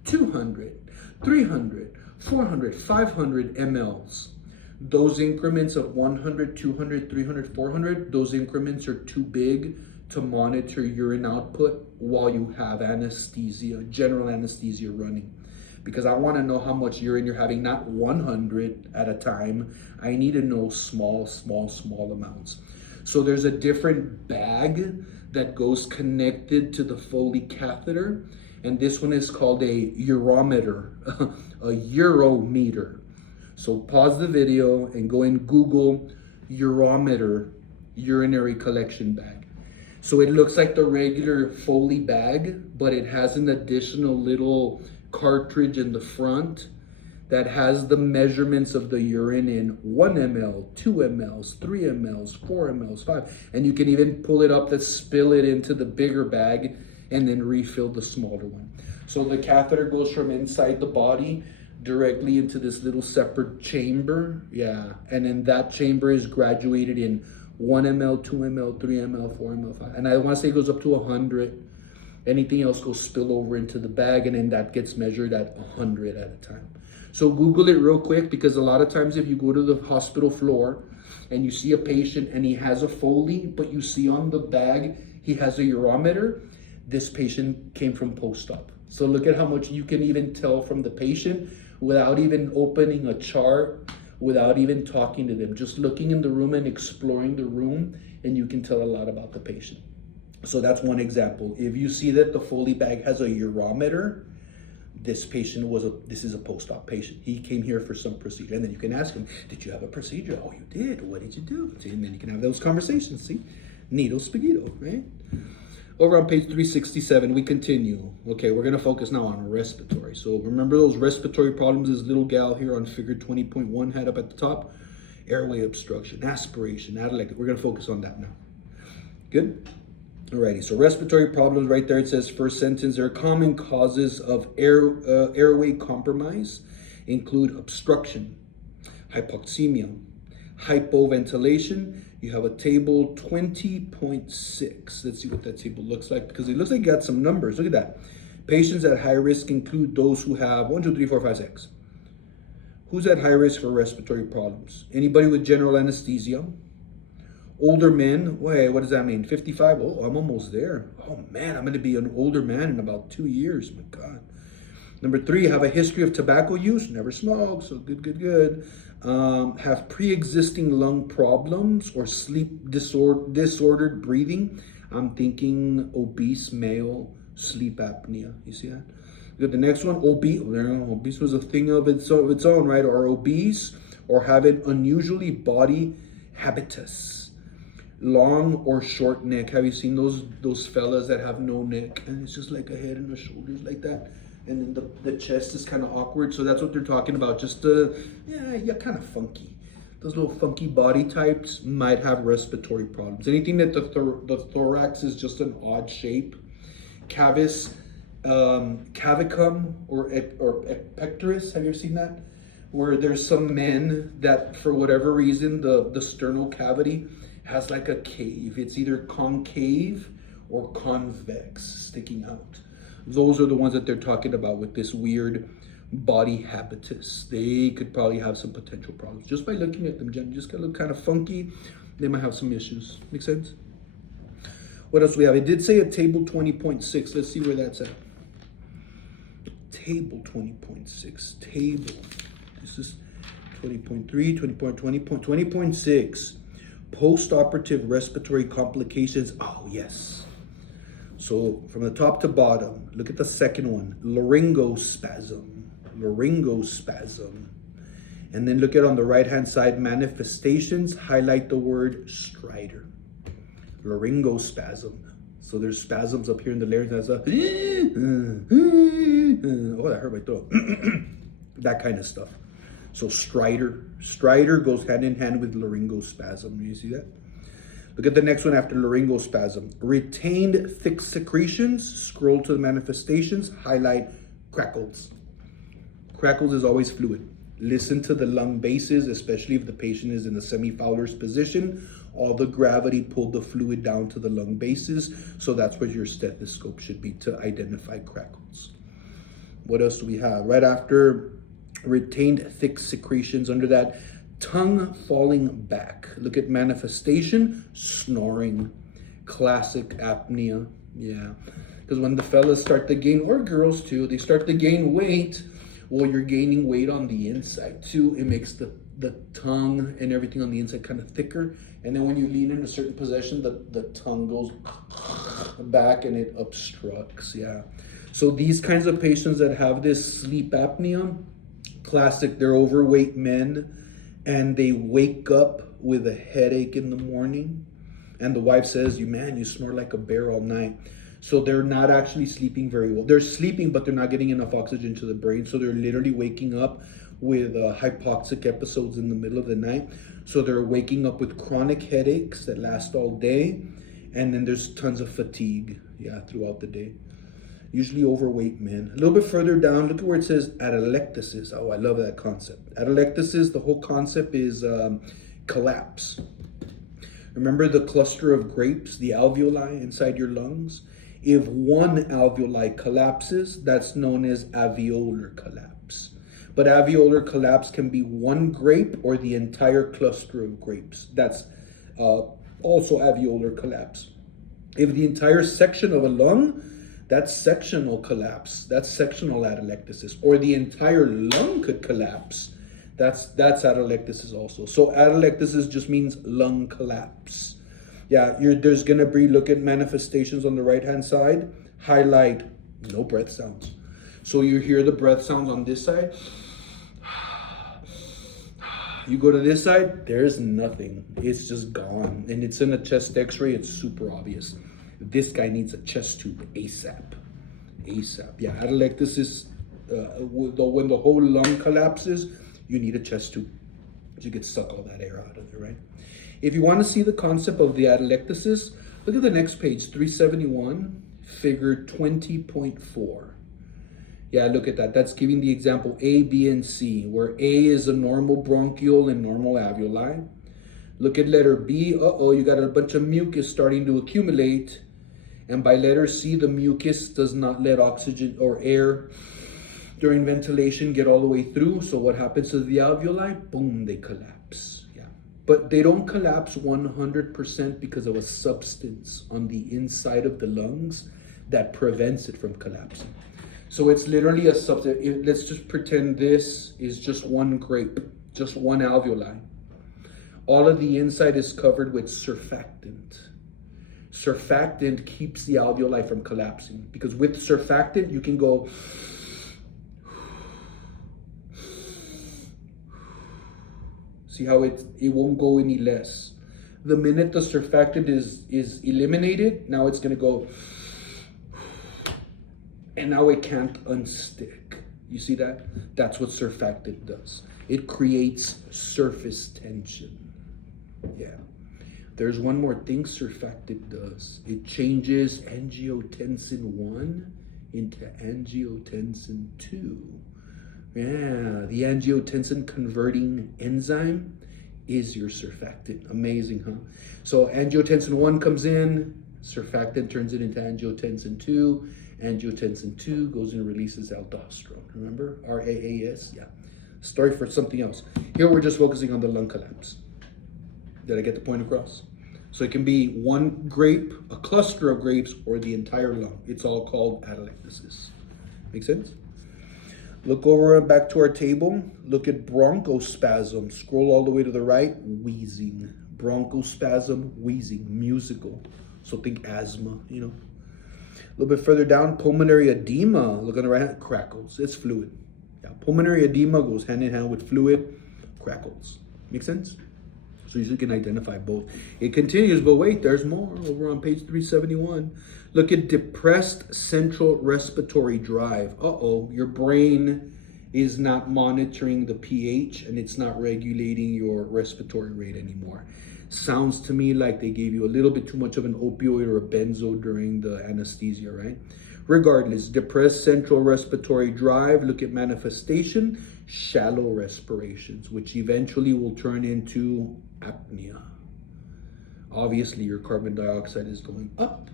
200, 300, 400, 500 mLs. Those increments of 100, 200, 300, 400, those increments are too big to monitor urine output while you have anesthesia, general anesthesia running. Because I want to know how much urine you're having, not 100 at a time. I need to know small amounts. So there's a different bag that goes connected to the Foley catheter, and this one is called a urometer, a urometer. So pause the video and go and Google urometer, urinary collection bag. So it looks like the regular Foley bag, but it has an additional little cartridge in the front that has the measurements of the urine in 1 ml, 2 mLs, 3 mLs, 4 mLs, 5. And you can even pull it up to spill it into the bigger bag and then refill the smaller one. So the catheter goes from inside the body directly into this little separate chamber. Yeah, and then that chamber is graduated in 1 ml, 2 ml, 3 ml, 4 ml, 5. And I want to say it goes up to 100. Anything else goes spill over into the bag, and then that gets measured at 100 at a time. So Google it real quick, because a lot of times if you go to the hospital floor and you see a patient and he has a Foley, but you see on the bag he has a urometer, this patient came from post-op. So look at how much you can even tell from the patient without even opening a chart, without even talking to them, just looking in the room and exploring the room, and you can tell a lot about the patient. So that's one example. If you see that the Foley bag has a urometer, this patient this is a post-op patient. He came here for some procedure. And then you can ask him, did you have a procedure? Oh, you did. What did you do? See, and then you can have those conversations. See, needle spaghetti, right? Over on page 367, we continue. Okay, we're gonna focus now on respiratory. So remember those respiratory problems this little gal here on figure 20.1 had up at the top? Airway obstruction, aspiration, atelectasis. We're gonna focus on that now. Good? Alrighty, so respiratory problems right there. It says first sentence, there are common causes of airway compromise include obstruction, hypoxemia, hypoventilation. You have a table 20.6. Let's see what that table looks like, because it looks like you got some numbers. Look at that. Patients at high risk include those who have 1, 2, 3, 4, 5, 6. Who's at high risk for respiratory problems? Anybody with general anesthesia? Older men, wait, what does that mean? 55? Oh, I'm almost there. Oh man, I'm gonna be an older man in about 2 years, my God. Number 3, have a history of tobacco use, never smoked, so good. Have pre-existing lung problems or sleep disordered breathing. I'm thinking obese male, sleep apnea. You see that? Look at the next one, obese. Obese was a thing of its own, right? Or obese, or have an unusually body habitus. Long or short neck. Have you seen those fellas that have no neck and it's just like a head and the shoulders like that, and then the chest is kind of awkward? So that's what they're talking about. Just yeah, kind of funky. Those little funky body types might have respiratory problems. Anything that the thorax is just an odd shape. Cavus, cavicum or pectoris. Have you ever seen that? Where there's some men that for whatever reason the sternal cavity has like a cave. It's either concave or convex, sticking out. Those are the ones that they're talking about with this weird body habitus. They could probably have some potential problems just by looking at them. Just gonna look kind of funky. They might have some issues. Make sense? What else do we have? It did say a table 20.6. Let's see where that's at. Table 20.6. Table. This is 20.3, 20.6. Post-operative respiratory complications. Oh, yes. So from the top to bottom, look at the second one, laryngospasm. And then look at on the right-hand side, manifestations, highlight the word stridor. Laryngospasm. So there's spasms up here in the larynx. That's oh, that hurt my throat. That kind of stuff. So stridor goes hand in hand with laryngospasm. You see that? Look at the next one after laryngospasm. Retained thick secretions. Scroll to the manifestations. Highlight crackles. Crackles is always fluid. Listen to the lung bases, especially if the patient is in the semi-Fowler's position. All the gravity pulled the fluid down to the lung bases. So that's what your stethoscope should be, to identify crackles. What else do we have? Right after retained thick secretions, under that, tongue falling back. Look at manifestation, snoring. Classic apnea. Yeah, because when the fellas start to gain, or girls too, they start to gain weight. Well, you're gaining weight on the inside too. It makes the tongue and everything on the inside kind of thicker. And then when you lean in a certain position, the tongue goes back and it obstructs. Yeah. So these kinds of patients that have this sleep apnea, classic, they're overweight men and they wake up with a headache in the morning. And the wife says, you snore like a bear all night. So they're not actually sleeping very well. They're sleeping, but they're not getting enough oxygen to the brain. So they're literally waking up with hypoxic episodes in the middle of the night. So they're waking up with chronic headaches that last all day. And then there's tons of fatigue, throughout the day. Usually overweight men. A little bit further down, look at where it says atelectasis. Oh, I love that concept. Atelectasis, the whole concept is collapse. Remember the cluster of grapes, the alveoli inside your lungs? If one alveoli collapses, that's known as alveolar collapse. But alveolar collapse can be one grape or the entire cluster of grapes. That's also alveolar collapse. If the entire section of a lung, that's sectional collapse. That's sectional atelectasis. Or the entire lung could collapse. That's atelectasis also. So atelectasis just means lung collapse. There's gonna be, look at manifestations on the right-hand side. Highlight no breath sounds. So you hear the breath sounds on this side. You go to this side, there's nothing. It's just gone. And it's in a chest x-ray, it's super obvious. This guy needs a chest tube ASAP. ASAP. Yeah, atelectasis, when the whole lung collapses, you need a chest tube. You could suck all that air out of there, right? If you want to see the concept of the atelectasis, look at the next page, 371, figure 20.4. Yeah, look at that. That's giving the example A, B, and C, where A is a normal bronchiole and normal alveoli. Look at letter B. You got a bunch of mucus starting to accumulate. And by letter C, the mucus does not let oxygen or air during ventilation get all the way through. So what happens to the alveoli? Boom, they collapse. Yeah. But they don't collapse 100% because of a substance on the inside of the lungs that prevents it from collapsing. So it's literally a substance. Let's just pretend this is just one grape, just one alveoli. All of the inside is covered with surfactant. Surfactant keeps the alveoli from collapsing, because with surfactant, you can go see how it won't go any less. The minute the surfactant is eliminated, now it's gonna go, and now it can't unstick. You see that? That's what surfactant does. It creates surface tension. Yeah. There's one more thing surfactant does. It changes angiotensin 1 into angiotensin 2. Yeah, the angiotensin converting enzyme is your surfactant. Amazing, huh? So angiotensin 1 comes in, surfactant turns it into angiotensin 2. Angiotensin 2 goes and releases aldosterone. Remember? RAAS? Yeah. Story for something else. Here we're just focusing on the lung collapse. Did I get the point across? So it can be one grape, a cluster of grapes, or the entire lung. It's all called atelectasis. Make sense? Look over and back to our table. Look at bronchospasm. Scroll all the way to the right. Wheezing. Bronchospasm, wheezing, musical. So think asthma, you know. A little bit further down, pulmonary edema. Look on the right hand, crackles. It's fluid. Yeah, pulmonary edema goes hand in hand with fluid, crackles. Make sense? So you can identify both. It continues, but wait, there's more over on page 371. Look at depressed central respiratory drive. Your brain is not monitoring the pH and it's not regulating your respiratory rate anymore. Sounds to me like they gave you a little bit too much of an opioid or a benzo during the anesthesia, right? Regardless, depressed central respiratory drive, look at manifestation, shallow respirations, which eventually will turn into apnea. Obviously, your carbon dioxide is going up,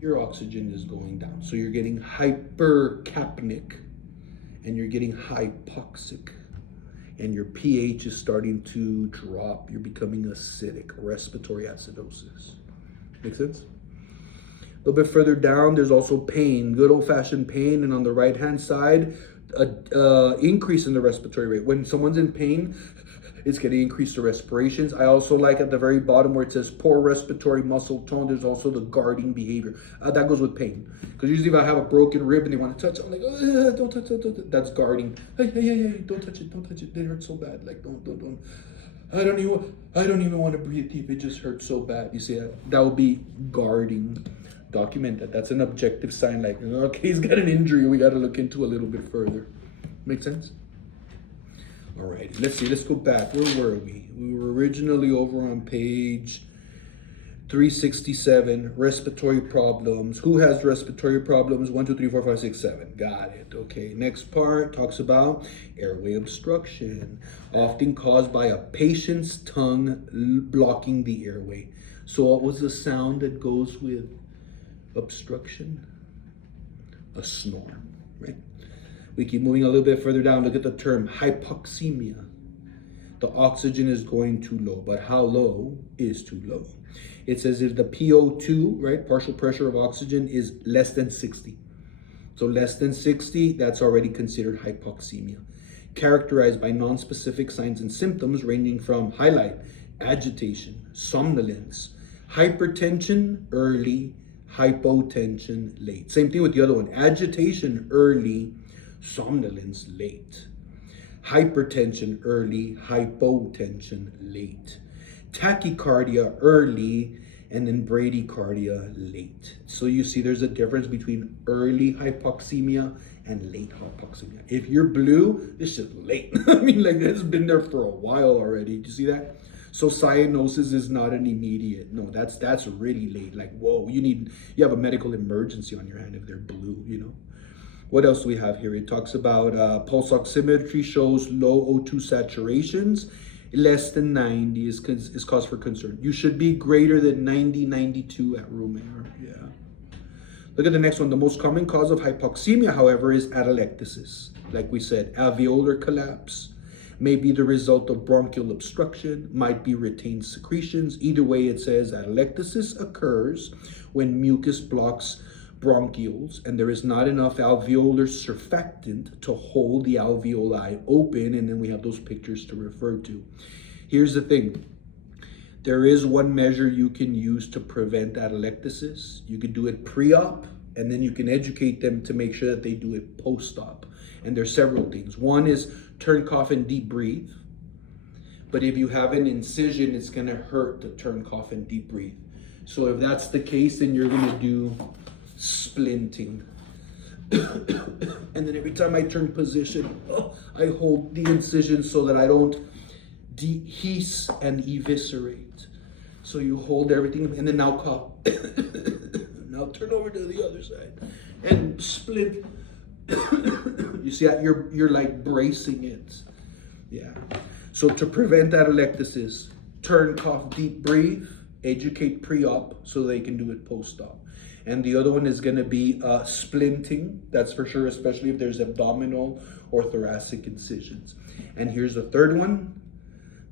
your oxygen is going down. So you're getting hypercapnic and you're getting hypoxic. And your pH is starting to drop. You're becoming acidic, respiratory acidosis. Make sense? A little bit further down, there's also pain, good old-fashioned pain. And on the right-hand side, increase in the respiratory rate. When someone's in pain, it's going to increase the respirations. I also like at the very bottom where it says poor respiratory muscle tone, there's also the guarding behavior. That goes with pain. Because usually if I have a broken rib and they want to touch it, I'm like, don't touch it. That's guarding. Hey, don't touch it. It hurts so bad. Like, don't. I don't even want to breathe deep. It just hurts so bad. You see that? That would be guarding. Document that. That's an objective sign. Like, okay, he's got an injury. We got to look into a little bit further. Make sense? All right, let's see. Let's go back. Where were we? We were originally over on page 367. Respiratory problems. Who has respiratory problems? 1, 2, 3, 4, 5, 6, 7. Got it. Okay. Next part talks about airway obstruction, often caused by a patient's tongue blocking the airway. So what was the sound that goes with obstruction? A snore, right? We keep moving a little bit further down. Look at the term hypoxemia. The oxygen is going too low, but how low is too low? It says if the PO2, right, partial pressure of oxygen, is less than 60. So less than 60, that's already considered hypoxemia. Characterized by non-specific signs and symptoms ranging from highlight, agitation, somnolence, hypertension early, hypotension late. Same thing with the other one. Agitation early, Somnolence, late. Hypertension, early. Hypotension, late. Tachycardia, early. And then bradycardia, late. So you see there's a difference between early hypoxemia and late hypoxemia. If you're blue, this is late. I mean, like, it's been there for a while already. Do you see that? So cyanosis is not an immediate. No, that's really late. Like, whoa, you have a medical emergency on your hand if they're blue, you know. What else do we have here? It talks about pulse oximetry shows low O2 saturations. Less than 90 is cause for concern. You should be greater than 90, 92 at room air. Yeah. Look at the next one. The most common cause of hypoxemia, however, is atelectasis. Like we said, alveolar collapse may be the result of bronchial obstruction, might be retained secretions. Either way, it says atelectasis occurs when mucus blocks bronchioles and there is not enough alveolar surfactant to hold the alveoli open, and then we have those pictures to refer to. Here's the thing. There is one measure you can use to prevent atelectasis. You could do it pre-op, and then you can educate them to make sure that they do it post-op. And there's several things. One is turn, cough, and deep breathe. But if you have an incision, it's gonna hurt to turn, cough, and deep breathe. So if that's the case, then you're gonna do splinting. And then every time I turn position, I hold the incision so that I don't dehisce and eviscerate. So you hold everything, and then now cough. Now turn over to the other side and splint. You see that you're like bracing it. Yeah. So to prevent atelectasis, turn, cough, deep breathe, educate pre-op so they can do it post-op. And the other one is going to be splinting. That's for sure, especially if there's abdominal or thoracic incisions. And here's the third one,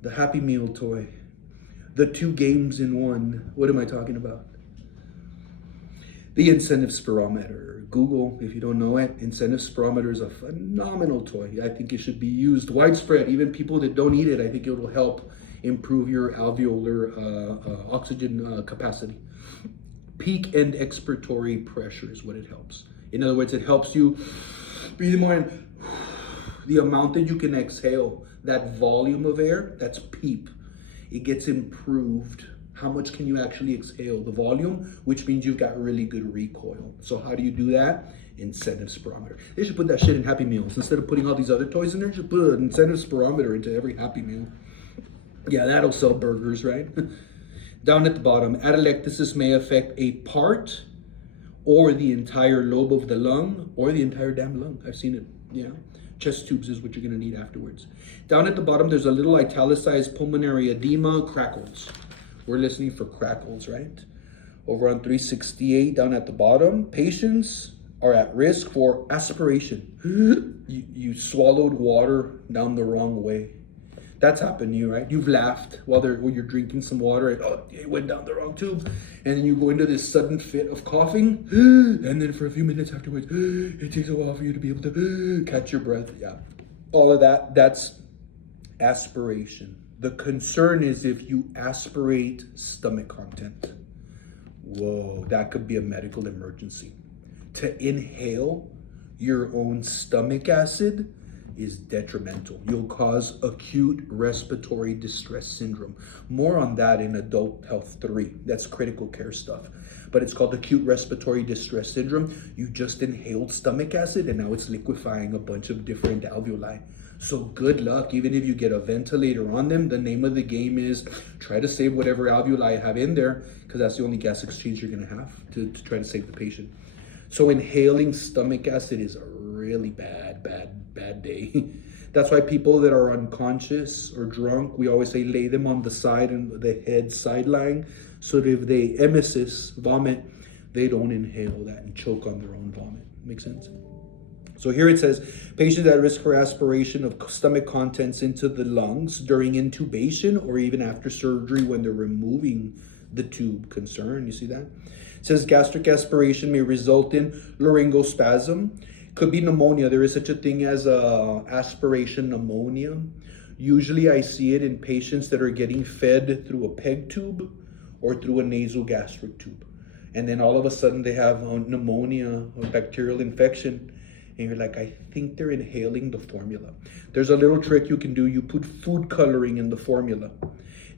the Happy Meal toy. The 2 games in one. What am I talking about? The incentive spirometer. Google, if you don't know it, incentive spirometer is a phenomenal toy. I think it should be used widespread. Even people that don't eat it, I think it will help improve your alveolar oxygen capacity. Peak and expiratory pressure is what it helps. In other words, it helps you breathe more in. The amount that you can exhale, that volume of air, that's PEEP. It gets improved. How much can you actually exhale? The volume, which means you've got really good recoil. So how do you do that? Incentive spirometer. They should put that shit in Happy Meals. Instead of putting all these other toys in there, just put an incentive spirometer into every Happy Meal. Yeah, that'll sell burgers, right? Down at the bottom, atelectasis may affect a part or the entire lobe of the lung or the entire damn lung. I've seen it, yeah. Chest tubes is what you're gonna need afterwards. Down at the bottom, there's a little italicized pulmonary edema, crackles. We're listening for crackles, right? Over on 368, down at the bottom, patients are at risk for aspiration. You swallowed water down the wrong way. That's happened to you, right? You've laughed while you're drinking some water and it went down the wrong tube. And then you go into this sudden fit of coughing. And then for a few minutes afterwards, it takes a while for you to be able to catch your breath. Yeah. All of that, that's aspiration. The concern is if you aspirate stomach content. Whoa, that could be a medical emergency. To inhale your own stomach acid is detrimental. You'll cause acute respiratory distress syndrome. More on that in Adult Health 3. That's critical care stuff. But it's called acute respiratory distress syndrome. You just inhaled stomach acid and now it's liquefying a bunch of different alveoli. So good luck. Even if you get a ventilator on them, the name of the game is try to save whatever alveoli you have in there, because that's the only gas exchange you're going to have to try to save the patient. So inhaling stomach acid is a really bad day. That's why people that are unconscious or drunk, we always say lay them on the side and the head sideline, so that if they emesis, vomit, they don't inhale that and choke on their own vomit. Make sense? So here it says, patients at risk for aspiration of stomach contents into the lungs during intubation or even after surgery when they're removing the tube. Concern, you see that? It says gastric aspiration may result in laryngospasm. Could be pneumonia. There is such a thing as aspiration pneumonia. Usually I see it in patients that are getting fed through a PEG tube or through a nasogastric tube. And then all of a sudden they have pneumonia or bacterial infection. and you're like, I think they're inhaling the formula. There's a little trick you can do. You put food coloring in the formula.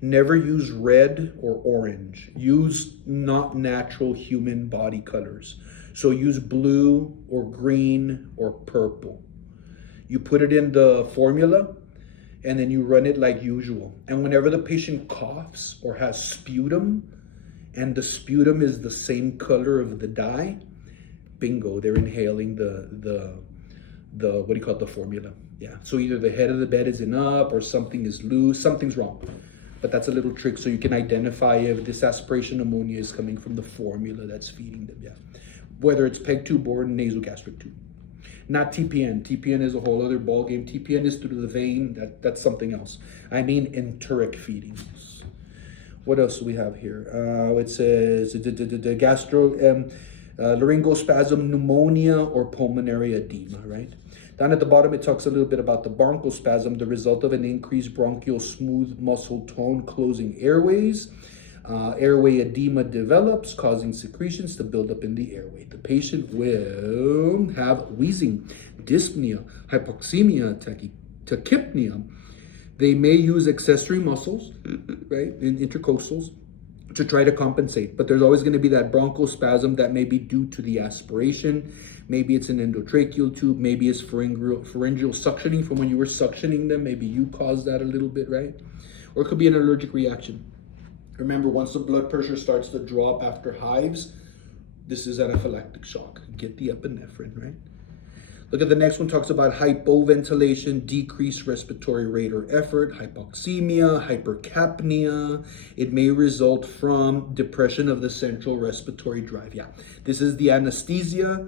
Never use red or orange. Use not natural human body colors. So use blue or green or purple. You put it in the formula, and then you run it like usual. And whenever the patient coughs or has sputum, and the sputum is the same color of the dye, bingo, they're inhaling the what do you call it, the formula. Yeah, so either the head of the bed isn't up or something is loose, something's wrong. But that's a little trick so you can identify if this aspiration pneumonia is coming from the formula that's feeding them, yeah. Whether it's PEG tube or nasogastric tube. Not TPN. TPN is a whole other ballgame. TPN is through the vein. That's something else. I mean enteric feedings. What else do we have here? It says laryngospasm, pneumonia, or pulmonary edema, right? Down at the bottom, it talks a little bit about the bronchospasm, the result of an increased bronchial smooth muscle tone closing airways. Airway edema develops, causing secretions to build up in the airway. The patient will have wheezing, dyspnea, hypoxemia, tachypnea. They may use accessory muscles, right, in intercostals, to try to compensate. But there's always going to be that bronchospasm that may be due to the aspiration. Maybe it's an endotracheal tube. Maybe it's pharyngeal suctioning from when you were suctioning them. Maybe you caused that a little bit, right? Or it could be an allergic reaction. Remember, once the blood pressure starts to drop after hives, this is anaphylactic shock. Get the epinephrine, right? Look at the next one, talks about hypoventilation, decreased respiratory rate or effort, hypoxemia, hypercapnia. It may result from depression of the central respiratory drive. Yeah, this is the anesthesia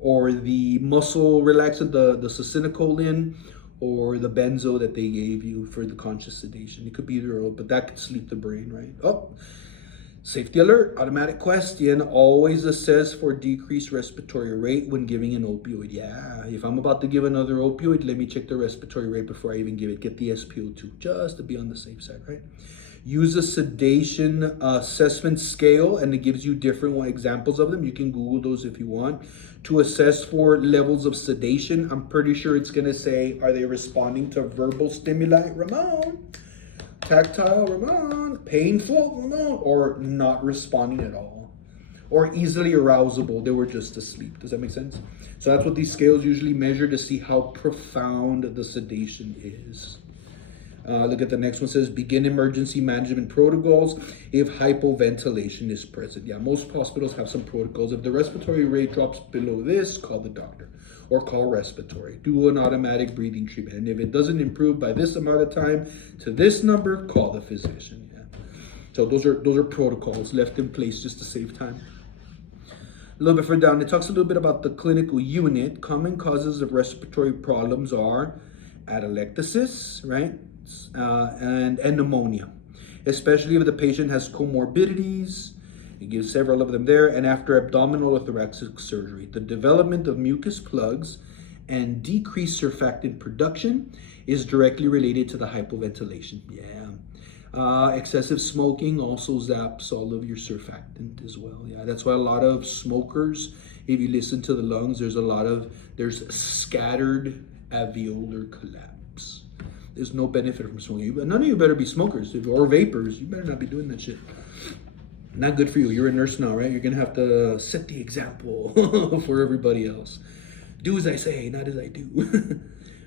or the muscle relaxant, the succinylcholine, or the benzo that they gave you for the conscious sedation. It could be either or, but that could sleep the brain, right? Oh, safety alert, automatic question. Always assess for decreased respiratory rate when giving an opioid. Yeah, if I'm about to give another opioid, let me check the respiratory rate before I even give it. Get the SpO2, just to be on the safe side, right? Use a sedation assessment scale, and it gives you different examples of them. You can Google those if you want. To assess for levels of sedation, I'm pretty sure it's going to say, are they responding to verbal stimuli? Ramon. Tactile, Ramon. Painful, Ramon. Or not responding at all. Or easily arousable. They were just asleep. Does that make sense? So that's what these scales usually measure to see how profound the sedation is. Look at the next one. It says begin emergency management protocols if hypoventilation is present. Yeah, most hospitals have some protocols. If the respiratory rate drops below this, call the doctor or call respiratory. Do an automatic breathing treatment. And if it doesn't improve by this amount of time to this number, call the physician. Yeah. So those are protocols left in place just to save time. A little bit further down, it talks a little bit about the clinical unit. Common causes of respiratory problems are atelectasis, right? And pneumonia, especially if the patient has comorbidities. It gives several of them there. And after abdominal or thoracic surgery, the development of mucus plugs and decreased surfactant production is directly related to the hypoventilation. Yeah. Excessive smoking also zaps all of your surfactant as well. Yeah, that's why a lot of smokers, if you listen to the lungs, there's scattered alveolar collapse. There's no benefit from smoking. None of you better be smokers or vapors. You better not be doing that shit. Not good for you. You're a nurse now, right? You're going to have to set the example for everybody else. Do as I say, not as I do.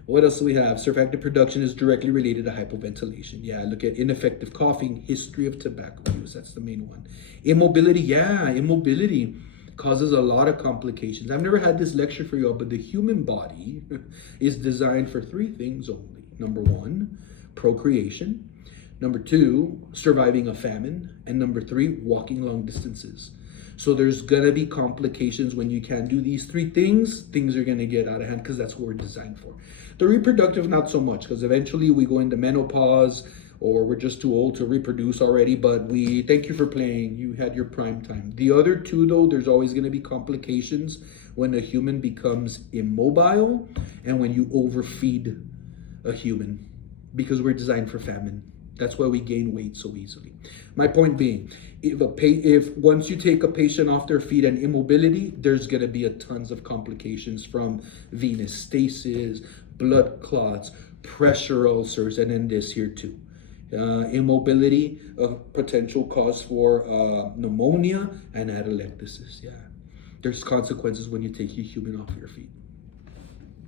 What else do we have? Surfactant production is directly related to hypoventilation. Yeah, look at ineffective coughing, history of tobacco use. That's the main one. Immobility. Yeah, immobility causes a lot of complications. I've never had this lecture for y'all, but the human body is designed for 3 things only. Number 1, procreation. Number 2, surviving a famine. And number 3, walking long distances. So there's gonna be complications when you can't do these 3 things. Things are gonna get out of hand because that's what we're designed for. The reproductive, not so much, because eventually we go into menopause or we're just too old to reproduce already, but we thank you for playing. You had your prime time. The other 2 though, there's always gonna be complications when a human becomes immobile and when you overfeed a human, because we're designed for famine. That's why we gain weight so easily. My point being, if once you take a patient off their feet and immobility, there's going to be a tons of complications from venous stasis, blood clots, pressure ulcers, and then this here too. Immobility, a potential cause for pneumonia and atelectasis. Yeah, there's consequences when you take your human off your feet.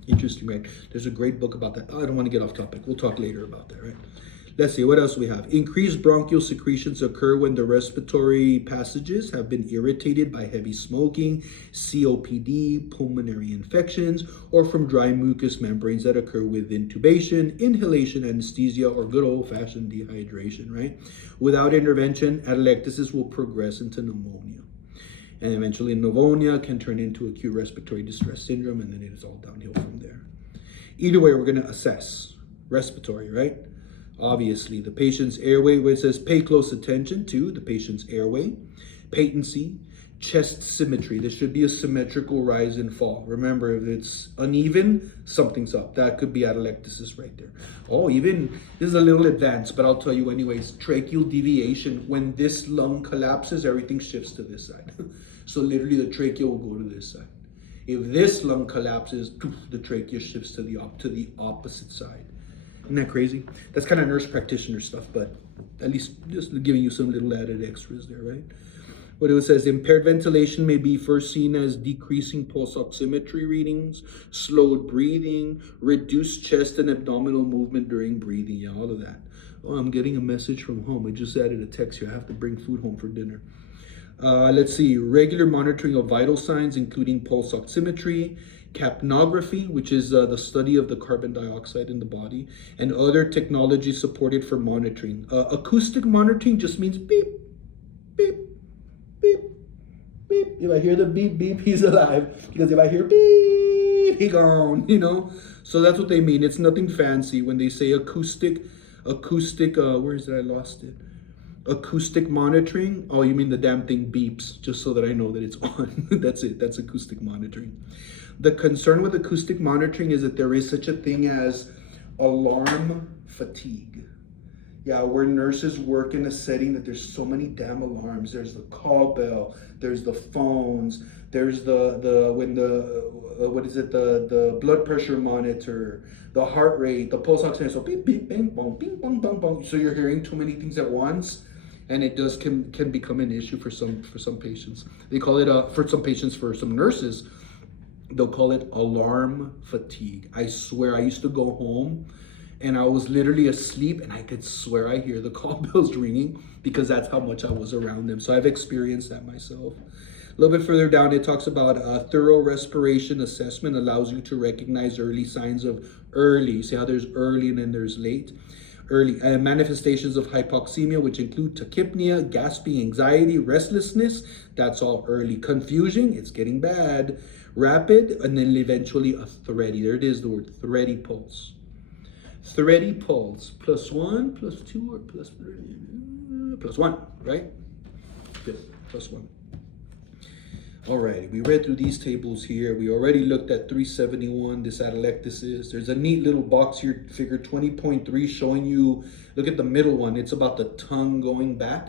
Interesting, right? There's a great book about that. I don't want to get off topic. We'll talk later about that, right? Let's see, what else we have? Increased bronchial secretions occur when the respiratory passages have been irritated by heavy smoking, COPD, pulmonary infections, or from dry mucous membranes that occur with intubation, inhalation anesthesia, or good old-fashioned dehydration, right? Without intervention, atelectasis will progress into pneumonia. And eventually pneumonia can turn into acute respiratory distress syndrome, and then it is all downhill from there. Either way, we're going to assess respiratory, right? Obviously, the patient's airway, where it says pay close attention to the patient's airway, patency, chest symmetry. There should be a symmetrical rise and fall. Remember, if it's uneven, something's up. That could be atelectasis right there. Oh, even, this is a little advanced, but I'll tell you anyways, tracheal deviation. When this lung collapses, everything shifts to this side. So literally the trachea will go to this side. If this lung collapses, the trachea shifts to the opposite side. Isn't that crazy? That's kind of nurse practitioner stuff, but at least just giving you some little added extras there, right? What it says, impaired ventilation may be first seen as decreasing pulse oximetry readings, slowed breathing, reduced chest and abdominal movement during breathing, yeah, all of that. Oh, I'm getting a message from home. I just added a text here. I have to bring food home for dinner. Let's see, regular monitoring of vital signs, including pulse oximetry, capnography, which is the study of the carbon dioxide in the body, and other technology supported for monitoring. Acoustic monitoring just means beep, beep, beep, beep. If I hear the beep, beep, he's alive. Because if I hear beep, he gone, you know? So that's what they mean. It's nothing fancy when they say acoustic, where is it? I lost it. Acoustic monitoring. Oh, you mean the damn thing beeps, just so that I know that it's on. That's it. That's acoustic monitoring. The concern with acoustic monitoring is that there is such a thing as alarm fatigue. Yeah, where nurses work in a setting that there's so many damn alarms. There's the call bell, there's the phones, there's the blood pressure monitor, the heart rate, the pulse oximeter. So beep beep bing bong bing bong bong bong. So you're hearing too many things at once, and it can become an issue for some patients. They call it for some patients, for some nurses, they'll call it alarm fatigue. I swear, I used to go home and I was literally asleep and I could swear I hear the call bells ringing because that's how much I was around them. So I've experienced that myself. A little bit further down, it talks about thorough respiration assessment allows you to recognize early signs of early. See how there's early and then there's late. Early manifestations of hypoxemia, which include tachypnea, gasping, anxiety, restlessness. That's all early. Confusion, it's getting bad. Rapid, and then eventually a thready. There it is, the word thready pulse. Thready pulse, +1, +2, or +3, +1, right? Good, +1. All right, we read through these tables here. We already looked at 371, this atelectasis. There's a neat little box here, figure 20.3, showing you, look at the middle one. It's about the tongue going back.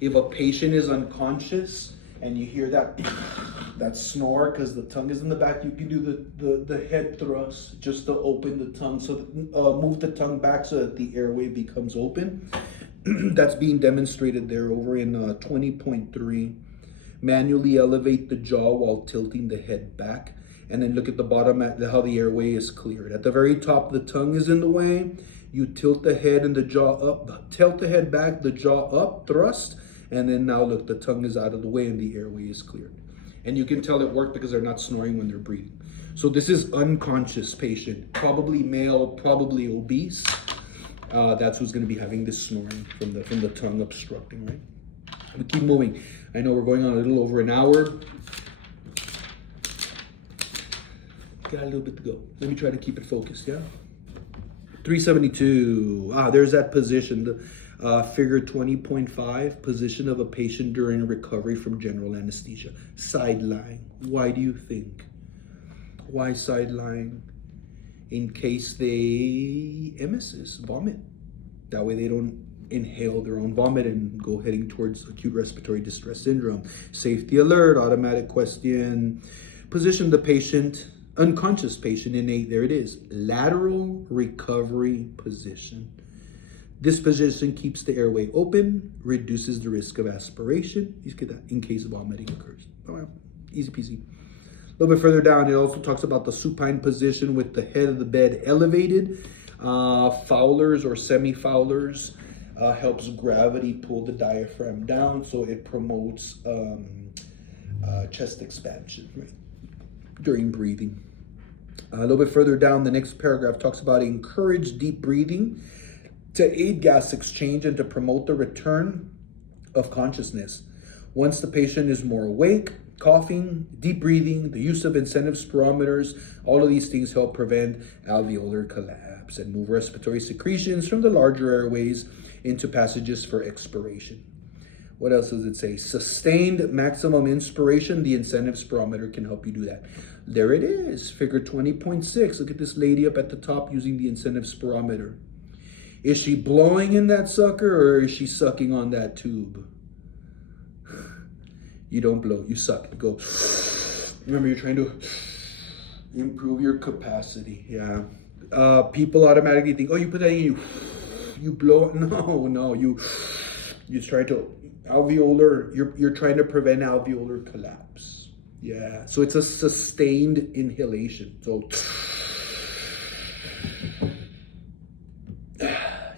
If a patient is unconscious and you hear that snore because the tongue is in the back, you can do the head thrust just to open the tongue. So move the tongue back so that the airway becomes open. That's being demonstrated there over in 20.3. Manually elevate the jaw while tilting the head back. And then look at the bottom at how the airway is cleared. At the very top, the tongue is in the way. You tilt the head and the jaw up, tilt the head back, the jaw up, thrust. And then now look, the tongue is out of the way and the airway is cleared. And you can tell it worked because they're not snoring when they're breathing. So this is unconscious patient, probably male, probably obese. That's who's going to be having this snoring from the tongue obstructing, right? We keep moving. I know we're going on a little over an hour. Got a little bit to go. Let me try to keep it focused, yeah? 372. There's that position. Figure 20.5, position of a patient during recovery from general anesthesia. Sideline. Why do you think? Why sideline? In case they emesis, vomit. That way they don't inhale their own vomit and go heading towards acute respiratory distress syndrome. Safety alert, automatic question. Position the patient, unconscious patient in there it is, lateral recovery position. This position keeps the airway open, reduces the risk of aspiration. You get that in case vomiting occurs. Oh, well, easy peasy. A little bit further down, it also talks about the supine position with the head of the bed elevated. Fowlers or semi-fowlers helps gravity pull the diaphragm down, so it promotes chest expansion, right, during breathing. A little bit further down, the next paragraph talks about encourage deep breathing to aid gas exchange and to promote the return of consciousness. Once the patient is more awake, coughing, deep breathing, the use of incentive spirometers, all of these things help prevent alveolar collapse and move respiratory secretions from the larger airways into passages for expiration. What else does it say? Sustained maximum inspiration. The incentive spirometer can help you do that. There it is, figure 20.6. Look at this lady up at the top using the incentive spirometer. Is she blowing in that sucker or is she sucking on that tube? You don't blow, you suck. You go. Remember, you're trying to improve your capacity. Yeah. People automatically think, oh, you put that in, you blow. No, you try to alveolar. You're trying to prevent alveolar collapse. Yeah. So it's a sustained inhalation. So.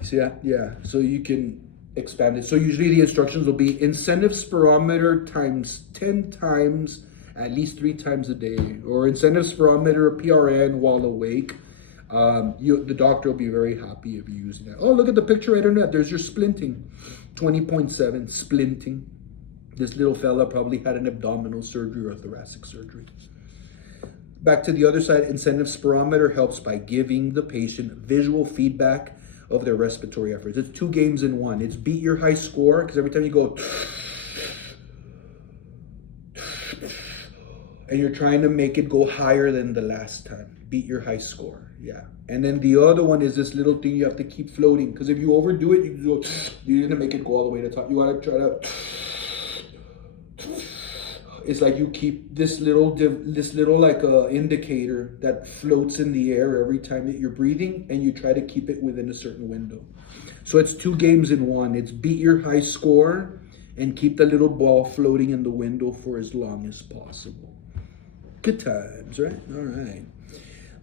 See that? Yeah. So you can expand it. So usually the instructions will be incentive spirometer times 10 times, at least 3 times a day, or incentive spirometer PRN while awake. The doctor will be very happy if you're using that. Oh, look at the picture right under that. There's your splinting. 20.7, splinting. This little fella probably had an abdominal surgery or a thoracic surgery. Back to the other side, incentive spirometer helps by giving the patient visual feedback of their respiratory efforts. It's 2 games in 1. It's beat your high score, because every time you go and you're trying to make it go higher than the last time. Beat your high score. Yeah. And then the other one is this little thing you have to keep floating, because if you overdo it, you're gonna make it go all the way to the top. You gotta try to. It's like you keep this little like indicator that floats in the air every time that you're breathing, and you try to keep it within a certain window. So it's 2 games in 1. It's beat your high score and keep the little ball floating in the window for as long as possible. Good times, right? All right.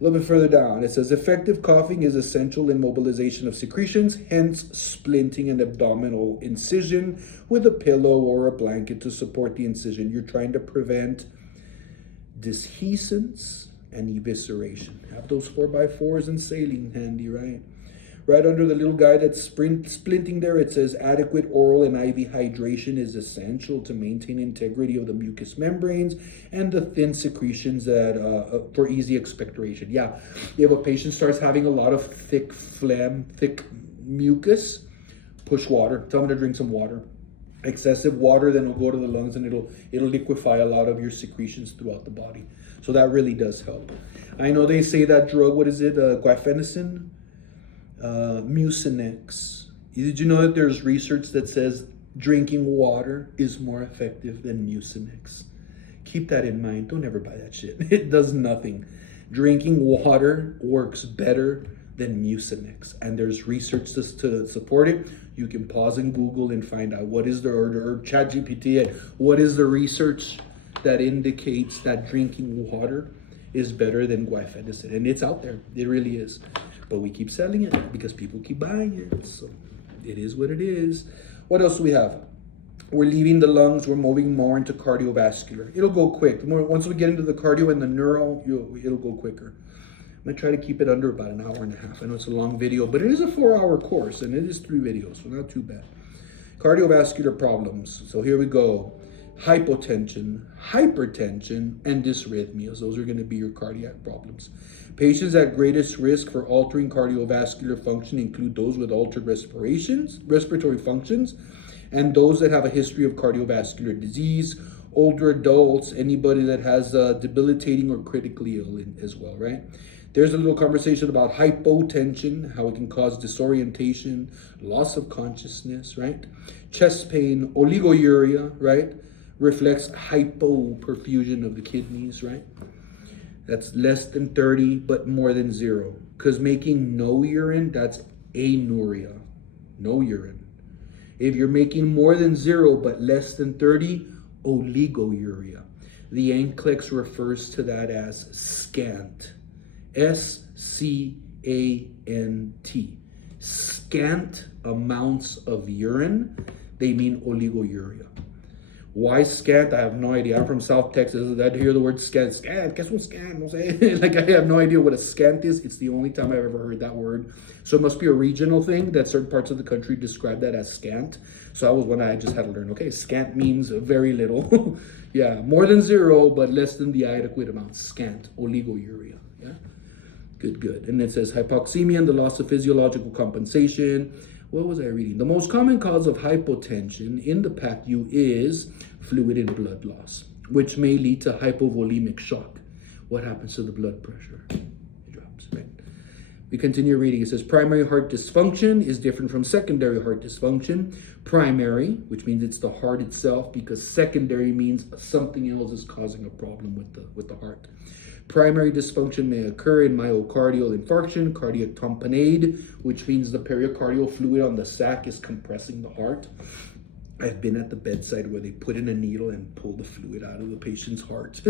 A little bit further down, it says effective coughing is essential in mobilization of secretions, hence splinting an abdominal incision with a pillow or a blanket to support the incision. You're trying to prevent disheasance and evisceration. Have those 4x4s and saline handy, right? Right under the little guy that's splinting there, it says adequate oral and IV hydration is essential to maintain integrity of the mucous membranes and the thin secretions that for easy expectoration. Yeah, if a patient starts having a lot of thick phlegm, thick mucus, push water. Tell them to drink some water. Excessive water then will go to the lungs and it'll liquefy a lot of your secretions throughout the body. So that really does help. I know they say that drug, what is it, guaifenesin? Mucinex. Did you know that there's research that says drinking water is more effective than Mucinex? Keep that in mind. Don't ever buy that shit. It does nothing. Drinking water works better than Mucinex, and there's research to support it. You can pause and Google and find out what is or ChatGPT and what is the research that indicates that drinking water is better than guaifenesin, and it's out there. It really is. But we keep selling it because people keep buying it. So it is what it is. What else do we have? We're leaving the lungs. We're moving more into cardiovascular. It'll go quick. Once we get into the cardio and the neuro, it'll go quicker. I'm going to try to keep it under about an hour and a half. I know it's a long video, but it is a 4-hour course and it is 3 videos, so not too bad. Cardiovascular problems. So here we go. Hypotension, hypertension, and dysrhythmias. Those are going to be your cardiac problems. Patients at greatest risk for altering cardiovascular function include those with altered respiratory functions, and those that have a history of cardiovascular disease, older adults, anybody that has debilitating or critically ill as well, right? There's a little conversation about hypotension, how it can cause disorientation, loss of consciousness, right? Chest pain, oliguria, right? Reflects hypoperfusion of the kidneys, right? That's less than 30, but more than 0. Because making no urine, that's anuria, no urine. If you're making more than 0, but less than 30, oliguria. The NCLEX refers to that as scant. S-C-A-N-T. Scant amounts of urine, they mean oliguria. Why scant? I have no idea. I'm from South Texas. I hear the word scant. Scant. Guess what scant? No say. Like, I have no idea what a scant is. It's the only time I've ever heard that word. So it must be a regional thing that certain parts of the country describe that as scant. So that was when I just had to learn. Okay, scant means very little. Yeah, more than 0, but less than the adequate amount. Scant. Oliguria. Yeah. Good. And it says hypoxemia and the loss of physiological compensation. What was I reading? The most common cause of hypotension in the PACU is fluid and blood loss, which may lead to hypovolemic shock. What happens to the blood pressure? It drops, right? We continue reading. It says primary heart dysfunction is different from secondary heart dysfunction. Primary, which means it's the heart itself, because secondary means something else is causing a problem with the heart. Primary dysfunction may occur in myocardial infarction, cardiac tamponade, which means the pericardial fluid on the sac is compressing the heart. I've been at the bedside where they put in a needle and pull the fluid out of the patient's heart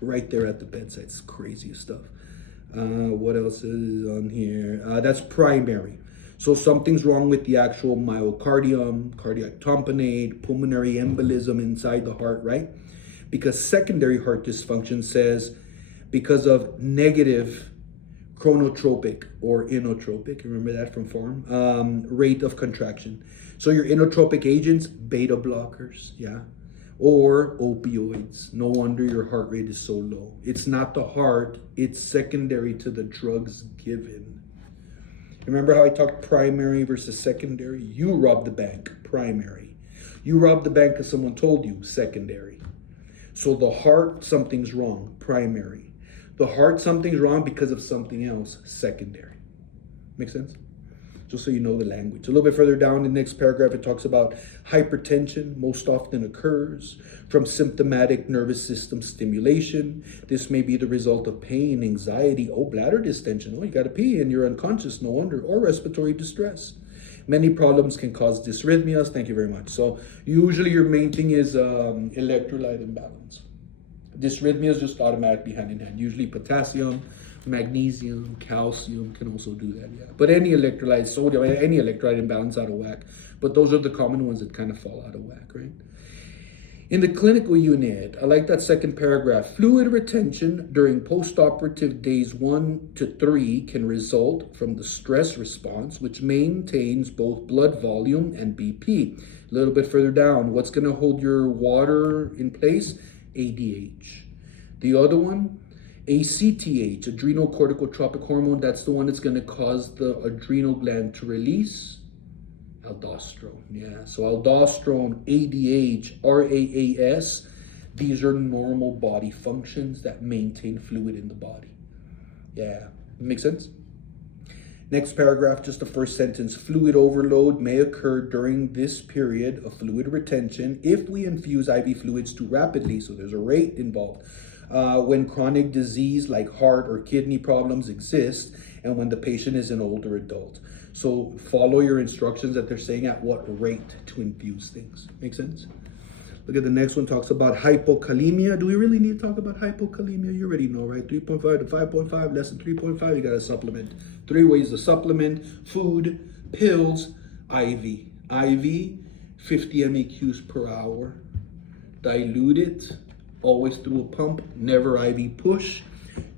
right there at the bedside. It's crazy stuff. What else is on here? That's primary. So something's wrong with the actual myocardium, cardiac tamponade, pulmonary embolism inside the heart, right? Because secondary heart dysfunction says because of negative chronotropic or inotropic, remember that from form, rate of contraction. So your inotropic agents, beta blockers, yeah, or opioids. No wonder your heart rate is so low. It's not the heart, it's secondary to the drugs given. Remember how I talked primary versus secondary? You robbed the bank, primary. You robbed the bank because someone told you, secondary. So the heart, something's wrong, primary. The heart, something's wrong because of something else, secondary. Make sense? Just so you know the language. A little bit further down in the next paragraph, it talks about hypertension most often occurs from symptomatic nervous system stimulation. This may be the result of pain, anxiety, bladder distension. You got to pee and you're unconscious, no wonder, or respiratory distress. Many problems can cause dysrhythmias. Thank you very much. So usually your main thing is electrolyte imbalance. Dysrhythmia is just automatically hand in hand. Usually potassium, magnesium, calcium can also do that, yeah. But any electrolyte, sodium, any electrolyte imbalance out of whack. But those are the common ones that kind of fall out of whack, right? In the clinical unit, I like that second paragraph. Fluid retention during postoperative days 1 to 3 can result from the stress response, which maintains both blood volume and BP. A little bit further down, what's going to hold your water in place? ADH. The other one, ACTH, adrenocorticotropic hormone, that's the one that's going to cause the adrenal gland to release aldosterone. Yeah, so aldosterone, ADH, RAAS, these are normal body functions that maintain fluid in the body. Yeah, make sense? Next paragraph, just the first sentence. Fluid overload may occur during this period of fluid retention if we infuse IV fluids too rapidly, so there's a rate involved. When chronic disease like heart or kidney problems exist, and when the patient is an older adult. So follow your instructions that they're saying at what rate to infuse things. Make sense? Look at the next one, talks about hypokalemia. Do we really need to talk about hypokalemia? You already know, right? 3.5 to 5.5, less than 3.5, you got to supplement. 3 ways to supplement: food, pills, IV. IV, 50 MEQs per hour. Dilute it, always through a pump, never IV push.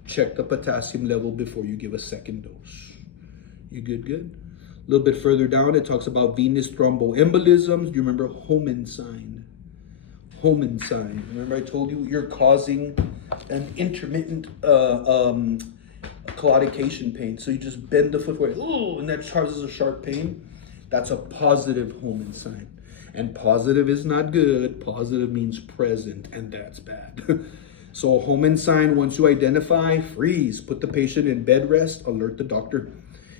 Check the potassium level before you give a second dose. You good? A little bit further down, it talks about venous thromboembolisms. Do you remember Homan sign? Homan sign. Remember I told you you're causing an intermittent claudication pain. So you just bend the foot forward, and that causes a sharp pain. That's a positive Homan sign. And positive is not good. Positive means present, and that's bad. So a home sign, once you identify, freeze, put the patient in bed rest, alert the doctor.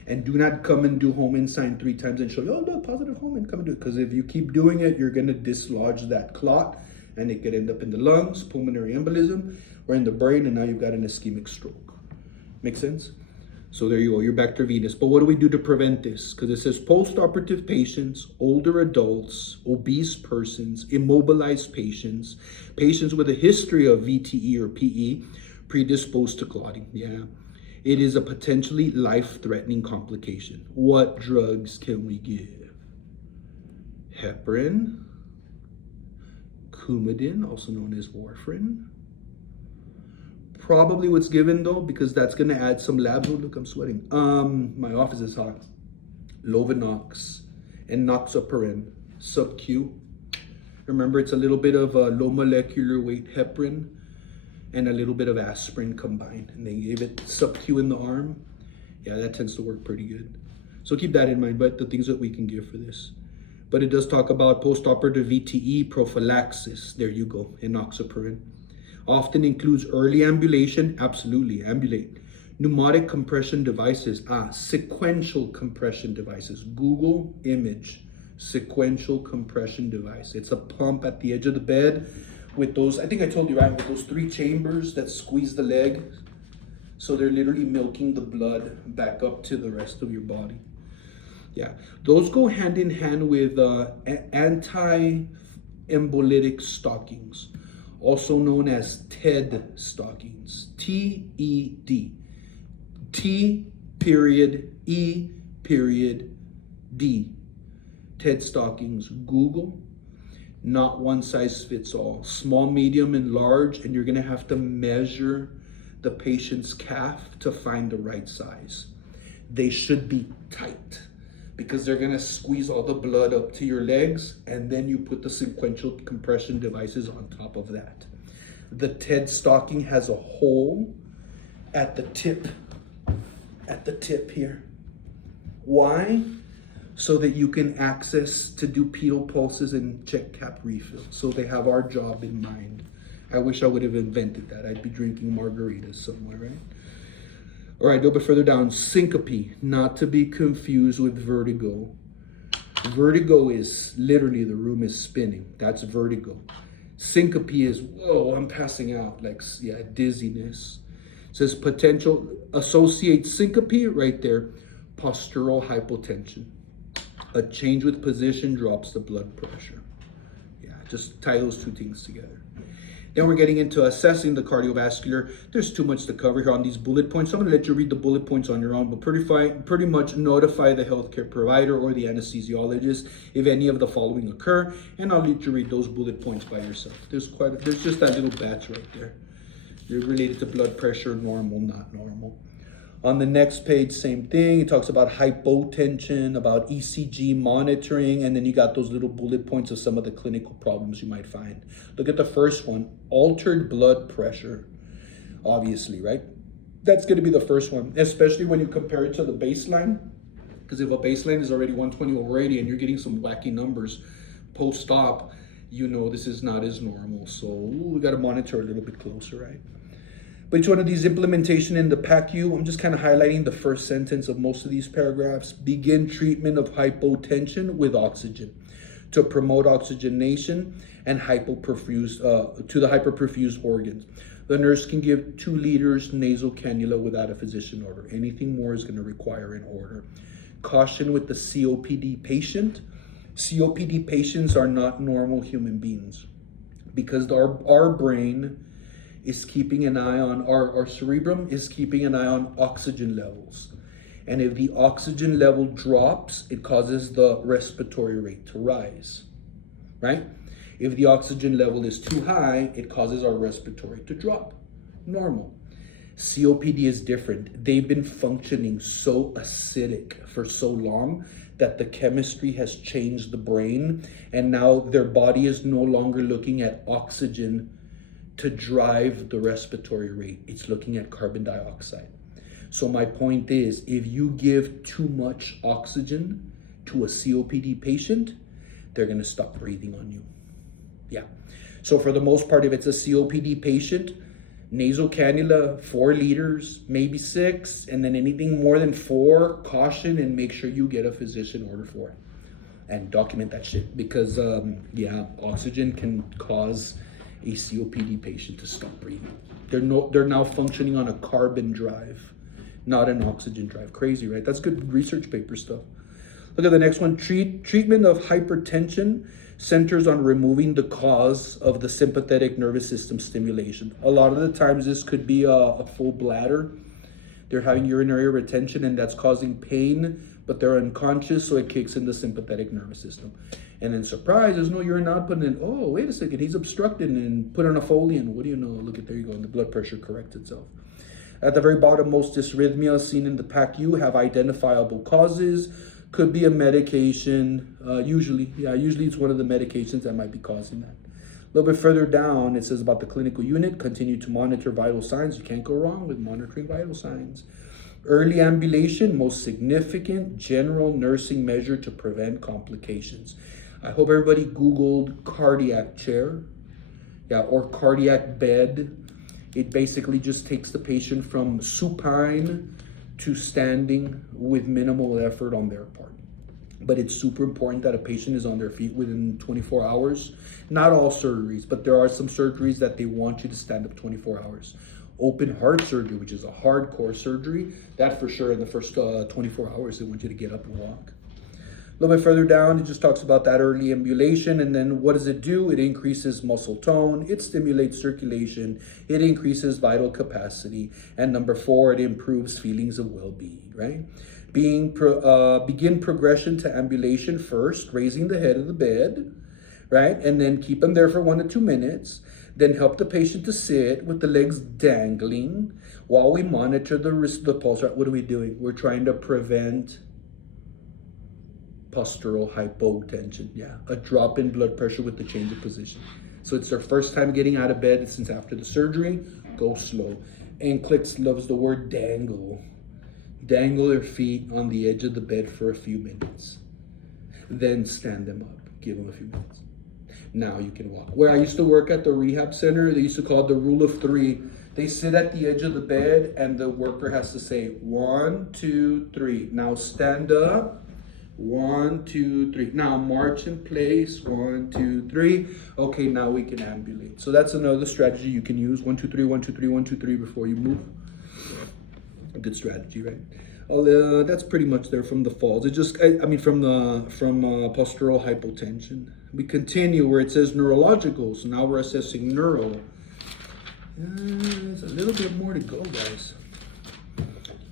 And do not come and do home sign 3 times and show you, oh, look, positive home, come and do it. Because if you keep doing it, you're going to dislodge that clot and it could end up in the lungs, pulmonary embolism, or in the brain, and now you've got an ischemic stroke. Make sense? So there you go, you're back to venous. But what do we do to prevent this? Because it says post-operative patients, older adults, obese persons, immobilized patients, patients with a history of VTE or PE, predisposed to clotting. Yeah, it is a potentially life-threatening complication. What drugs can we give? Heparin, Coumadin, also known as warfarin. Probably what's given though, because that's gonna add some labs. Oh, look, I'm sweating. My office is hot. Lovenox and noxaparin, sub-Q. Remember, it's a little bit of a low molecular weight heparin and a little bit of aspirin combined. And they gave it sub-Q in the arm. Yeah, that tends to work pretty good. So keep that in mind, but the things that we can give for this. But it does talk about post-operative VTE prophylaxis. There you go, enoxaparin. Often includes early ambulation, absolutely, ambulate. Pneumatic compression devices, sequential compression devices. Google image, sequential compression device. It's a pump at the edge of the bed with those, I think I told you, right, with those 3 chambers that squeeze the leg. So they're literally milking the blood back up to the rest of your body. Yeah, those go hand in hand with anti-embolytic stockings, also known as TED stockings, T-E-D, T period, E period, D, TED stockings. Google, not one size fits all, small, medium, and large, and you're gonna have to measure the patient's calf to find the right size. They should be tight, because they're gonna squeeze all the blood up to your legs, and then you put the sequential compression devices on top of that. The TED stocking has a hole at the tip here. Why? So that you can access to do pedal pulses and check cap refill. So they have our job in mind. I wish I would have invented that. I'd be drinking margaritas somewhere, right? All right, a little bit further down, syncope, not to be confused with vertigo. Vertigo is literally the room is spinning. That's vertigo. Syncope is, whoa, I'm passing out, like, yeah, dizziness. It says potential, associate syncope right there, postural hypotension. A change with position drops the blood pressure. Yeah, just tie those 2 things together. Then we're getting into assessing the cardiovascular. There's too much to cover here on these bullet points. I'm gonna let you read the bullet points on your own, but pretty much notify the healthcare provider or the anesthesiologist if any of the following occur, and I'll let you read those bullet points by yourself. There's just that little batch right there. They're related to blood pressure, normal, not normal. On the next page, same thing. It talks about hypotension, about ECG monitoring, and then you got those little bullet points of some of the clinical problems you might find. Look at the first one, altered blood pressure, obviously, right? That's gonna be the first one, especially when you compare it to the baseline, because if a baseline is already 120 over 80 and you're getting some wacky numbers post-op, you know this is not as normal. So we gotta monitor a little bit closer, right? But each one of these implementation in the PACU, I'm just kind of highlighting the first sentence of most of these paragraphs. Begin treatment of hypotension with oxygen to promote oxygenation and hypoperfused to the hyperperfused organs. The nurse can give 2 liters nasal cannula without a physician order. Anything more is going to require an order. Caution with the COPD patient. COPD patients are not normal human beings because our brain is keeping an eye on, our cerebrum is keeping an eye on oxygen levels. And if the oxygen level drops, it causes the respiratory rate to rise, right? If the oxygen level is too high, it causes our respiratory to drop. Normal. COPD is different. They've been functioning so acidic for so long that the chemistry has changed the brain, and now their body is no longer looking at oxygen to drive the respiratory rate. It's looking at carbon dioxide. So my point is, if you give too much oxygen to a COPD patient, they're gonna stop breathing on you. Yeah. So for the most part, if it's a COPD patient, Nasal cannula, 4 liters, maybe 6, and then anything more than 4, caution, and make sure you get a physician order for it. And document that shit, because yeah, oxygen can cause a COPD patient to stop breathing. They're now functioning on a carbon drive, not an oxygen drive. Crazy, right? That's good research paper stuff. Look at the next one. Treatment of hypertension centers on removing the cause of the sympathetic nervous system stimulation. A lot of the times this could be a full bladder. They're having urinary retention and that's causing pain, but they're unconscious, so it kicks in the sympathetic nervous system. And then surprise, there's no urine output, and then, oh, wait a second, he's obstructed, and put on a Foley, and what do you know? Look at, there you go, and the blood pressure corrects itself. At the very bottom, most dysrhythmias seen in the PACU have identifiable causes. Could be a medication, usually it's one of the medications that might be causing that. A little bit further down, it says about the clinical unit, continue to monitor vital signs. You can't go wrong with monitoring vital signs. Early ambulation, most significant general nursing measure to prevent complications. I hope everybody Googled cardiac chair, or cardiac bed. It basically just takes the patient from supine to standing with minimal effort on their part. But it's super important that a patient is on their feet within 24 hours. Not all surgeries, but there are some surgeries that they want you to stand up 24 hours. Open heart surgery, which is a hardcore surgery, that for sure in the first 24 hours, they want you to get up and walk. A little bit further down, it just talks about that early ambulation, and then what does it do? It increases muscle tone, it stimulates circulation, it increases vital capacity, and number 4, it improves feelings of well-being, right? Begin progression to ambulation first, raising the head of the bed, right? And then keep them there for 1 to 2 minutes. Then help the patient to sit with the legs dangling while we monitor the pulse rate. What are we doing? We're trying to prevent postural hypotension. Yeah, a drop in blood pressure with the change of position. So it's their first time getting out of bed since after the surgery. Go slow. NCLEX loves the word dangle. Dangle their feet on the edge of the bed for a few minutes. Then stand them up. Give them a few minutes. Now you can walk. Where I used to work at the rehab center, they used to call it the rule of 3. They sit at the edge of the bed and the worker has to say 1, 2, 3. Now stand up. 1, 2, 3. Now march in place. 1, 2, 3. Okay, now we can ambulate. So that's another strategy you can use. 1, 2, 3, 1, 2, 3, 1, 2, 3 before you move. A good strategy, right? That's pretty much there from the falls. It just, from postural hypotension. We continue where it says neurological. So now we're assessing neuro. There's a little bit more to go, guys.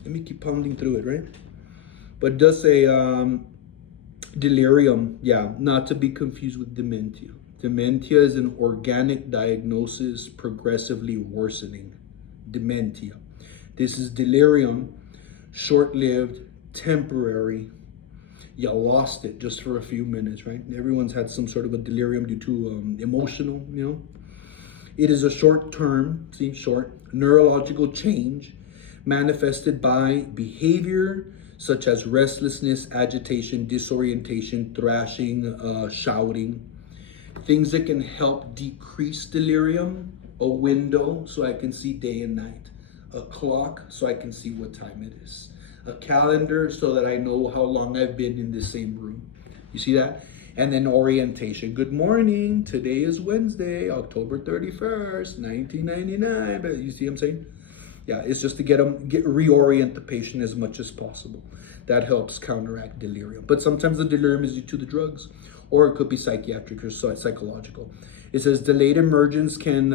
Let me keep pounding through it, right? But it does say delirium. Yeah, not to be confused with dementia. Dementia is an organic diagnosis progressively worsening. Dementia. This is delirium, short-lived, temporary. You lost it just for a few minutes, right? Everyone's had some sort of a delirium due to emotional, It is a short-term, neurological change manifested by behavior such as restlessness, agitation, disorientation, thrashing, shouting. Things that can help decrease delirium: a window so I can see day and night, a clock so I can see what time it is, a calendar so that I know how long I've been in the same room. You see that? And then orientation. Good morning. Today is Wednesday, October 31st, 1999. But you see what I'm saying? Yeah, it's just to reorient the patient as much as possible. That helps counteract delirium. But sometimes the delirium is due to the drugs, or it could be psychiatric or psychological. It says delayed emergence can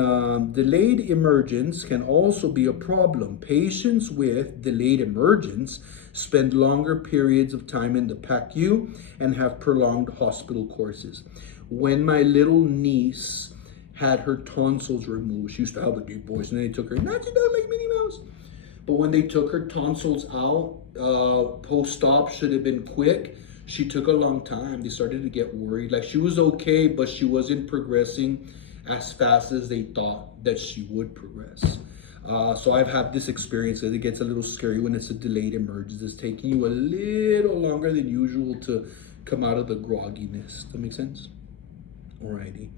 also be a problem. Patients with delayed emergence spend longer periods of time in the PACU and have prolonged hospital courses. When my little niece had her tonsils removed, she used to have a deep voice, and they took her, not you know, like Minnie Mouse. But when they took her tonsils out, post-op should have been quick. She took a long time. They started to get worried. Like, she was okay, but she wasn't progressing as fast as they thought that she would progress. So I've had this experience that it gets a little scary when it's a delayed emergence. It's taking you a little longer than usual to come out of the grogginess. Does that make sense? Alrighty.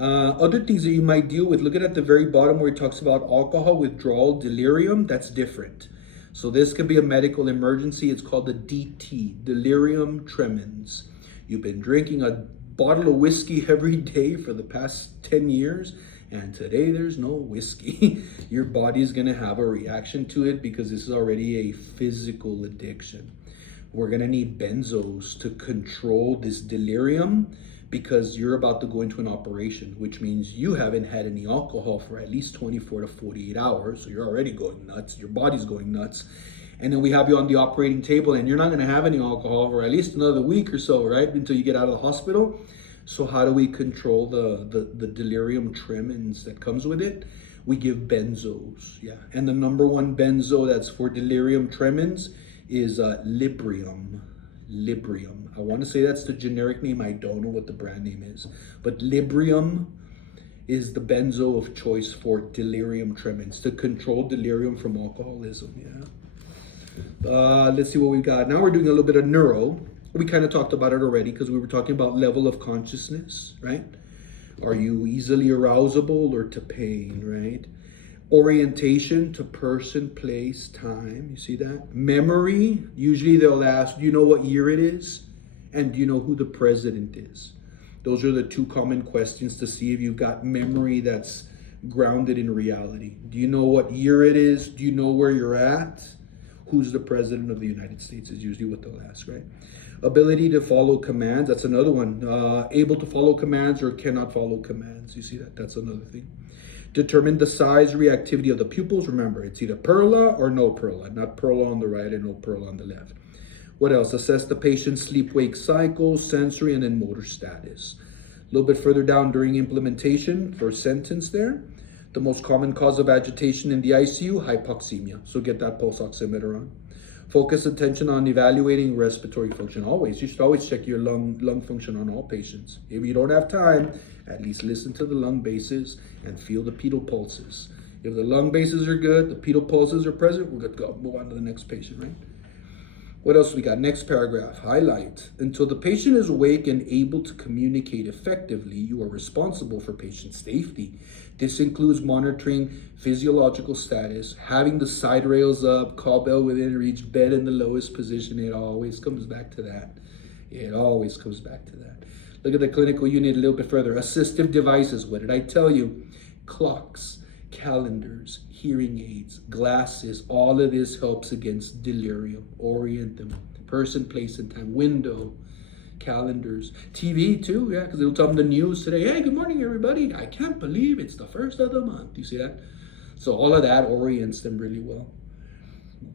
Other things that you might deal with, look at the very bottom where it talks about alcohol withdrawal, delirium, that's different. So this could be a medical emergency. It's called the DT, delirium tremens. You've been drinking a bottle of whiskey every day for the past 10 years, and today there's no whiskey. Your body is gonna have a reaction to it because this is already a physical addiction. We're gonna need benzos to control this delirium because you're about to go into an operation, which means you haven't had any alcohol for at least 24 to 48 hours. So you're already going nuts. Your body's going nuts. And then we have you on the operating table and you're not gonna have any alcohol for at least another week or so, right? Until you get out of the hospital. So how do we control the delirium tremens that comes with it? We give benzos, yeah. And the number one benzo that's for delirium tremens is Librium. Librium. I want to say that's the generic name. I don't know what the brand name is. But Librium is the benzo of choice for delirium tremens, to control delirium from alcoholism, yeah. Let's see what we got. Now we're doing a little bit of neuro. We kind of talked about it already because we were talking about level of consciousness, right? Are you easily arousable or to pain, right? Orientation to person, place, time. You see that? Memory. Usually they'll ask, do you know what year it is? And do you know who the president is? Those are the two common questions to see if you've got memory that's grounded in reality. Do you know what year it is? Do you know where you're at? Who's the president of the United States is usually what they'll ask, right? Ability to follow commands. That's another one. Able to follow commands or cannot follow commands. You see that? That's another thing. Determine the size reactivity of the pupils. Remember, it's either perla or no perla, not perla on the right and no perla on the left. What else? Assess the patient's sleep-wake cycle, sensory, and then motor status. A little bit further down during implementation, first sentence there. The most common cause of agitation in the ICU, hypoxemia. So get that pulse oximeter on. Focus attention on evaluating respiratory function. Always, you should always check your lung function on all patients. If you don't have time, at least listen to the lung bases and feel the pedal pulses. If the lung bases are good, the pedal pulses are present, we're good to go. Move on to the next patient, right? What else we got? Next paragraph, highlight. Until the patient is awake and able to communicate effectively, you are responsible for patient safety. This includes monitoring physiological status, having the side rails up, call bell within reach, bed in the lowest position. It always comes back to that. It always comes back to that. Look at the clinical unit a little bit further. Assistive devices, what did I tell you? Clocks, calendars, hearing aids, glasses, all of this helps against delirium. Orient them, person, place, and time. Window, calendars, TV too, yeah, because it'll tell them the news today. Hey, good morning, everybody. I can't believe it's the first of the month. You see that? So all of that orients them really well.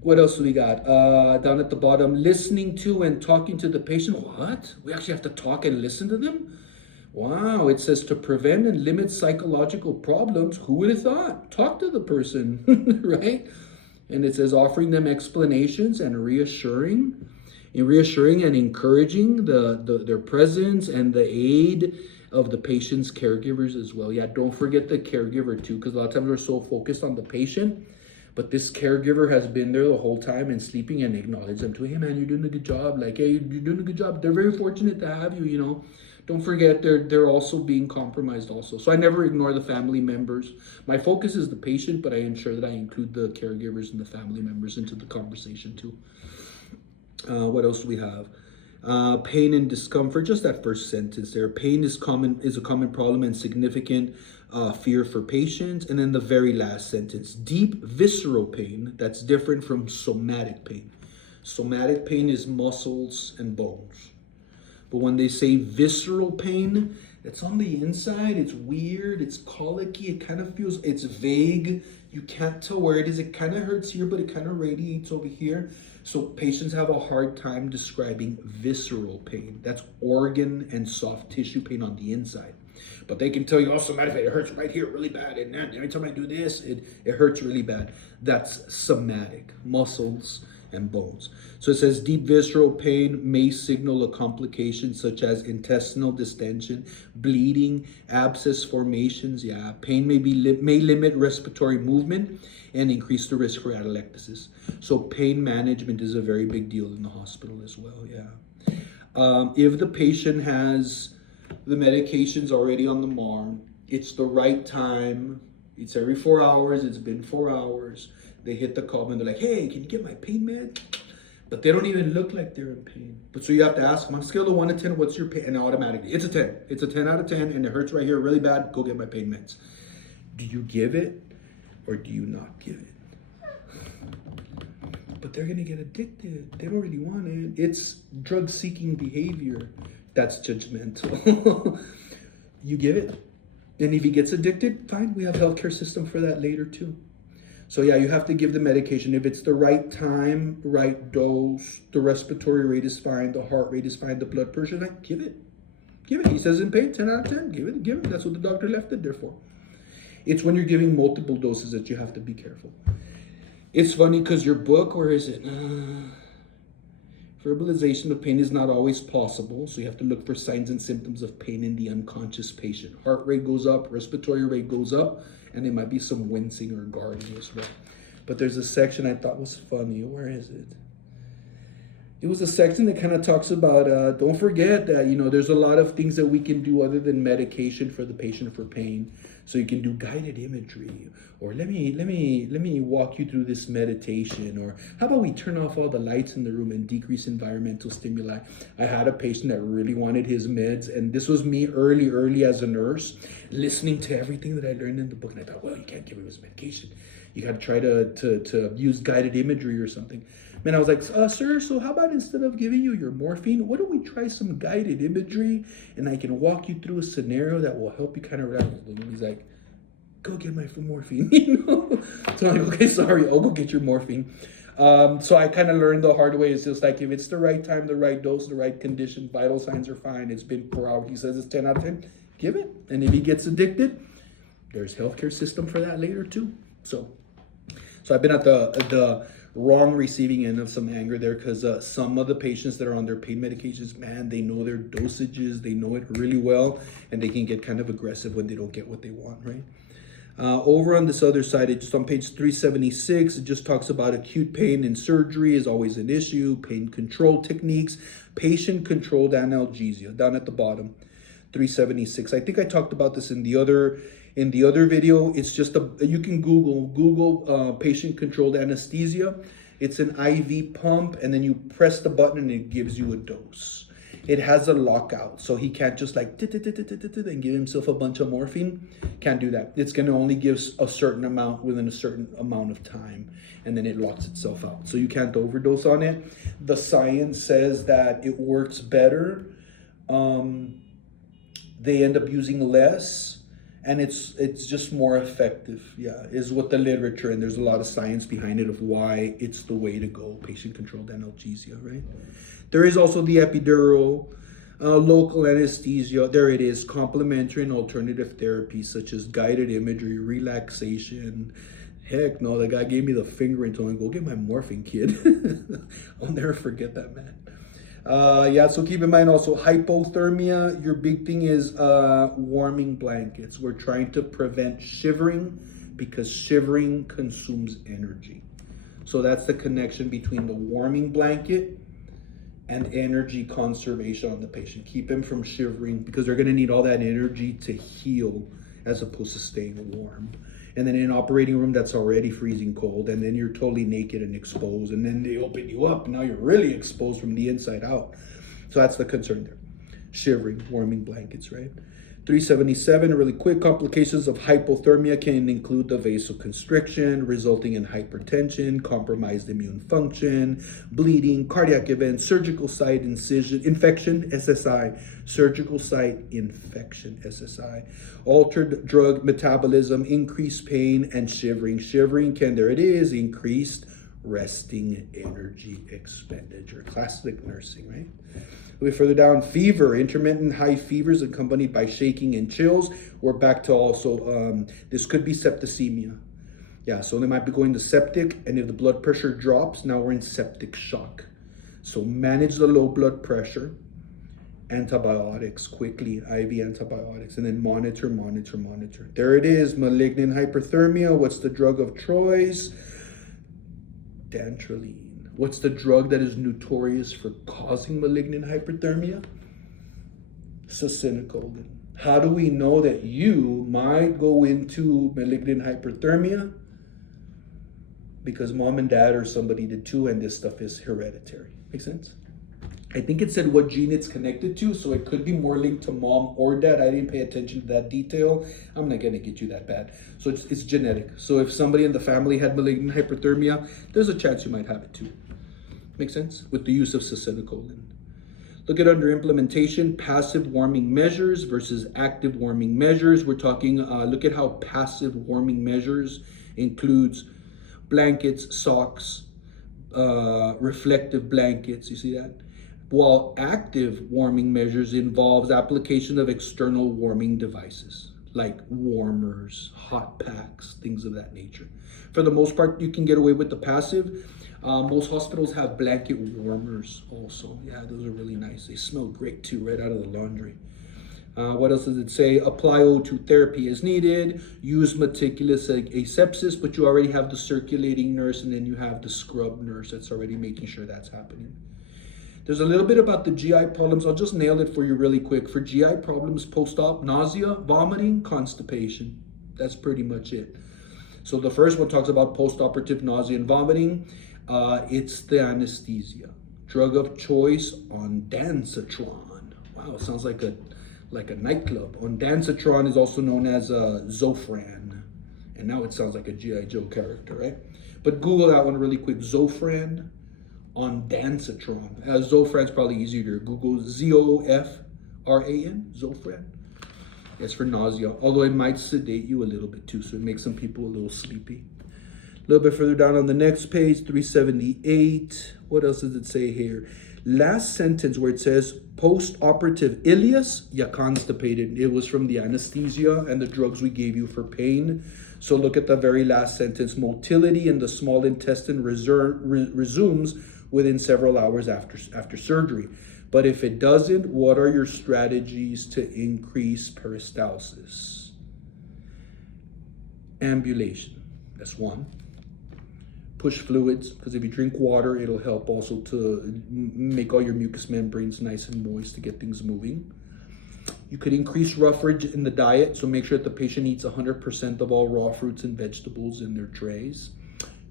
What else do we got? Down at the bottom, listening to and talking to the patient. What? We actually have to talk and listen to them? Wow, it says to prevent and limit psychological problems. Who would have thought? Talk to the person, right? And it says offering them explanations and reassuring and encouraging their presence and the aid of the patient's caregivers as well. Yeah, don't forget the caregiver too, because a lot of times we're so focused on the patient, but this caregiver has been there the whole time and sleeping, and acknowledge them too. Hey man, you're doing a good job. Like, hey, you're doing a good job. They're very fortunate to have you, you know. Don't forget they're also being compromised also. So I never ignore the family members. My focus is the patient, but I ensure that I include the caregivers and the family members into the conversation too. What else do we have? Pain and discomfort, just that first sentence there. Pain is a common problem and significant fear for patients. And then the very last sentence, deep visceral pain, that's different from somatic pain. Somatic pain is muscles and bones. But when they say visceral pain, it's on the inside, it's weird, it's colicky, it kind of feels, it's vague. You can't tell where it is. It kind of hurts here, but it kind of radiates over here. So patients have a hard time describing visceral pain. That's organ and soft tissue pain on the inside. But they can tell you, oh, somatic pain, it hurts right here really bad. And every time I do this, it hurts really bad. That's somatic, muscles and bones. So it says deep visceral pain may signal a complication such as intestinal distension, bleeding, abscess formations. Yeah, pain may limit respiratory movement and increase the risk for atelectasis. So pain management is a very big deal in the hospital as well. Yeah. If the patient has the medications already on the MAR, It's the right time. It's every 4 hours. It's been 4 hours. They hit the call and they're like, hey, can you get my pain med? But they don't even look like they're in pain. But so you have to ask them on a scale of 1 to 10, what's your pain? And automatically, it's a 10. It's a 10 out of 10, and it hurts right here really bad. Go get my pain meds. Do you give it or do you not give it? But they're going to get addicted. They don't really want it. It's drug-seeking behavior. That's judgmental. You give it. And if he gets addicted, fine. We have a healthcare system for that later too. So yeah, you have to give the medication. If it's the right time, right dose, the respiratory rate is fine, the heart rate is fine, the blood pressure, like, give it. Give it. He says in pain, 10 out of 10. Give it. Give it. That's what the doctor left it there for. It's when you're giving multiple doses that you have to be careful. It's funny because your book, where is it? Verbalization of pain is not always possible, so you have to look for signs and symptoms of pain in the unconscious patient. Heart rate goes up, respiratory rate goes up, and there might be some wincing or guarding as well. But there's a section I thought was funny. Where is it? It was a section that kind of talks about, don't forget that, there's a lot of things that we can do other than medication for the patient for pain. So you can do guided imagery, or let me walk you through this meditation, or how about we turn off all the lights in the room and decrease environmental stimuli. I had a patient that really wanted his meds, and this was me early as a nurse, listening to everything that I learned in the book, and I thought, well, you can't give him his medication. You got to try to use guided imagery or something. Man, I was like, sir, so how about instead of giving you your morphine, why don't we try some guided imagery, and I can walk you through a scenario that will help you kind of relax. And he's like, go get my morphine, So I'm like, okay, sorry, I'll go get your morphine. So I kind of learned the hard way. It's just like, if it's the right time, the right dose, the right condition, vital signs are fine. It's been 4 hours. He says it's 10 out of 10. Give it. And if he gets addicted, there's healthcare system for that later too. So I've been at the wrong receiving end of some anger there, because some of the patients that are on their pain medications, man, they know their dosages, they know it really well, and they can get kind of aggressive when they don't get what they want, right? Over on this other side, it's on page 376, it just talks about acute pain in surgery is always an issue, pain control techniques, patient-controlled analgesia, down at the bottom, 376. I think I talked about this in the other video. It's just you can Google patient-controlled anesthesia. It's an IV pump, and then you press the button and it gives you a dose. It has a lockout, so he can't just like and give himself a bunch of morphine. Can't do that. It's going to only give a certain amount within a certain amount of time, and then it locks itself out. So you can't overdose on it. The science says that it works better. They end up using less, and it's just more effective, is what the literature, and there's a lot of science behind it of why it's the way to go, patient-controlled analgesia, right? There is also the epidural, local anesthesia. There it is, complementary and alternative therapies such as guided imagery, relaxation. Heck no, the guy gave me the finger and told me, go get my morphine, kid. I'll never forget that, man. So keep in mind also hypothermia. Your big thing is warming blankets. We're trying to prevent shivering because shivering consumes energy. So that's the connection between the warming blanket and energy conservation on the patient. Keep them from shivering because they're going to need all that energy to heal as opposed to staying warm. And then in an operating room that's already freezing cold, and then you're totally naked and exposed, and then they open you up, and now you're really exposed from the inside out. So that's the concern there. Shivering, warming blankets, right? 377, really quick, complications of hypothermia can include the vasoconstriction, resulting in hypertension, compromised immune function, bleeding, cardiac events, surgical site infection, SSI, surgical site infection, SSI, altered drug metabolism, increased pain, and shivering. Shivering there it is, increased resting energy expenditure. Classic nursing, right? A bit further down, fever, intermittent high fevers accompanied by shaking and chills. We're back to also, this could be septicemia. So they might be going to septic, and if the blood pressure drops, now we're in septic shock. So manage the low blood pressure, antibiotics quickly, IV antibiotics, and then monitor. There it is, malignant hyperthermia. What's the drug of choice? Dantrolene. What's the drug that is notorious for causing malignant hyperthermia? Succinylcholine. How do we know that you might go into malignant hyperthermia? Because mom and dad or somebody did too, and this stuff is hereditary. Make sense? I think it said what gene it's connected to, so it could be more linked to mom or dad. I didn't pay attention to that detail. I'm not gonna get you that bad. So it's genetic. So if somebody in the family had malignant hyperthermia, there's a chance you might have it too. Make sense? With the use of acetylcholine. Look at under implementation, passive warming measures versus active warming measures. We're talking, look at how passive warming measures includes blankets, socks, reflective blankets. You see that? While active warming measures involves application of external warming devices like warmers, hot packs, things of that nature. For the most part, you can get away with the passive. Most hospitals have blanket warmers also. Yeah, those are really nice. They smell great too, right out of the laundry. What else does it say? Apply O2 therapy as needed. Use meticulous asepsis, but you already have the circulating nurse, and then you have the scrub nurse that's already making sure that's happening. There's a little bit about the GI problems. I'll just nail it for you really quick. For GI problems, post-op, nausea, vomiting, constipation. That's pretty much it. So the first one talks about post-operative nausea and vomiting. It's the anesthesia. Drug of choice, ondansetron. Wow, sounds like a nightclub. Ondansetron is also known as Zofran. And now it sounds like a G.I. Joe character, right? But Google that one really quick. Zofran, ondansetron. Zofran's probably easier to Google. Zofran, Zofran. It's for nausea, although it might sedate you a little bit too, so it makes some people a little sleepy. A little bit further down on the next page, 378. What else does it say here? Last sentence where it says post-operative ileus, you're constipated. It was from the anesthesia and the drugs we gave you for pain. So look at the very last sentence. Motility in the small intestine resumes within several hours after surgery. But if it doesn't, what are your strategies to increase peristalsis? Ambulation, that's one. Push fluids, because if you drink water, it'll help also to make all your mucous membranes nice and moist to get things moving. You could increase roughage in the diet, so make sure that the patient eats 100% of all raw fruits and vegetables in their trays.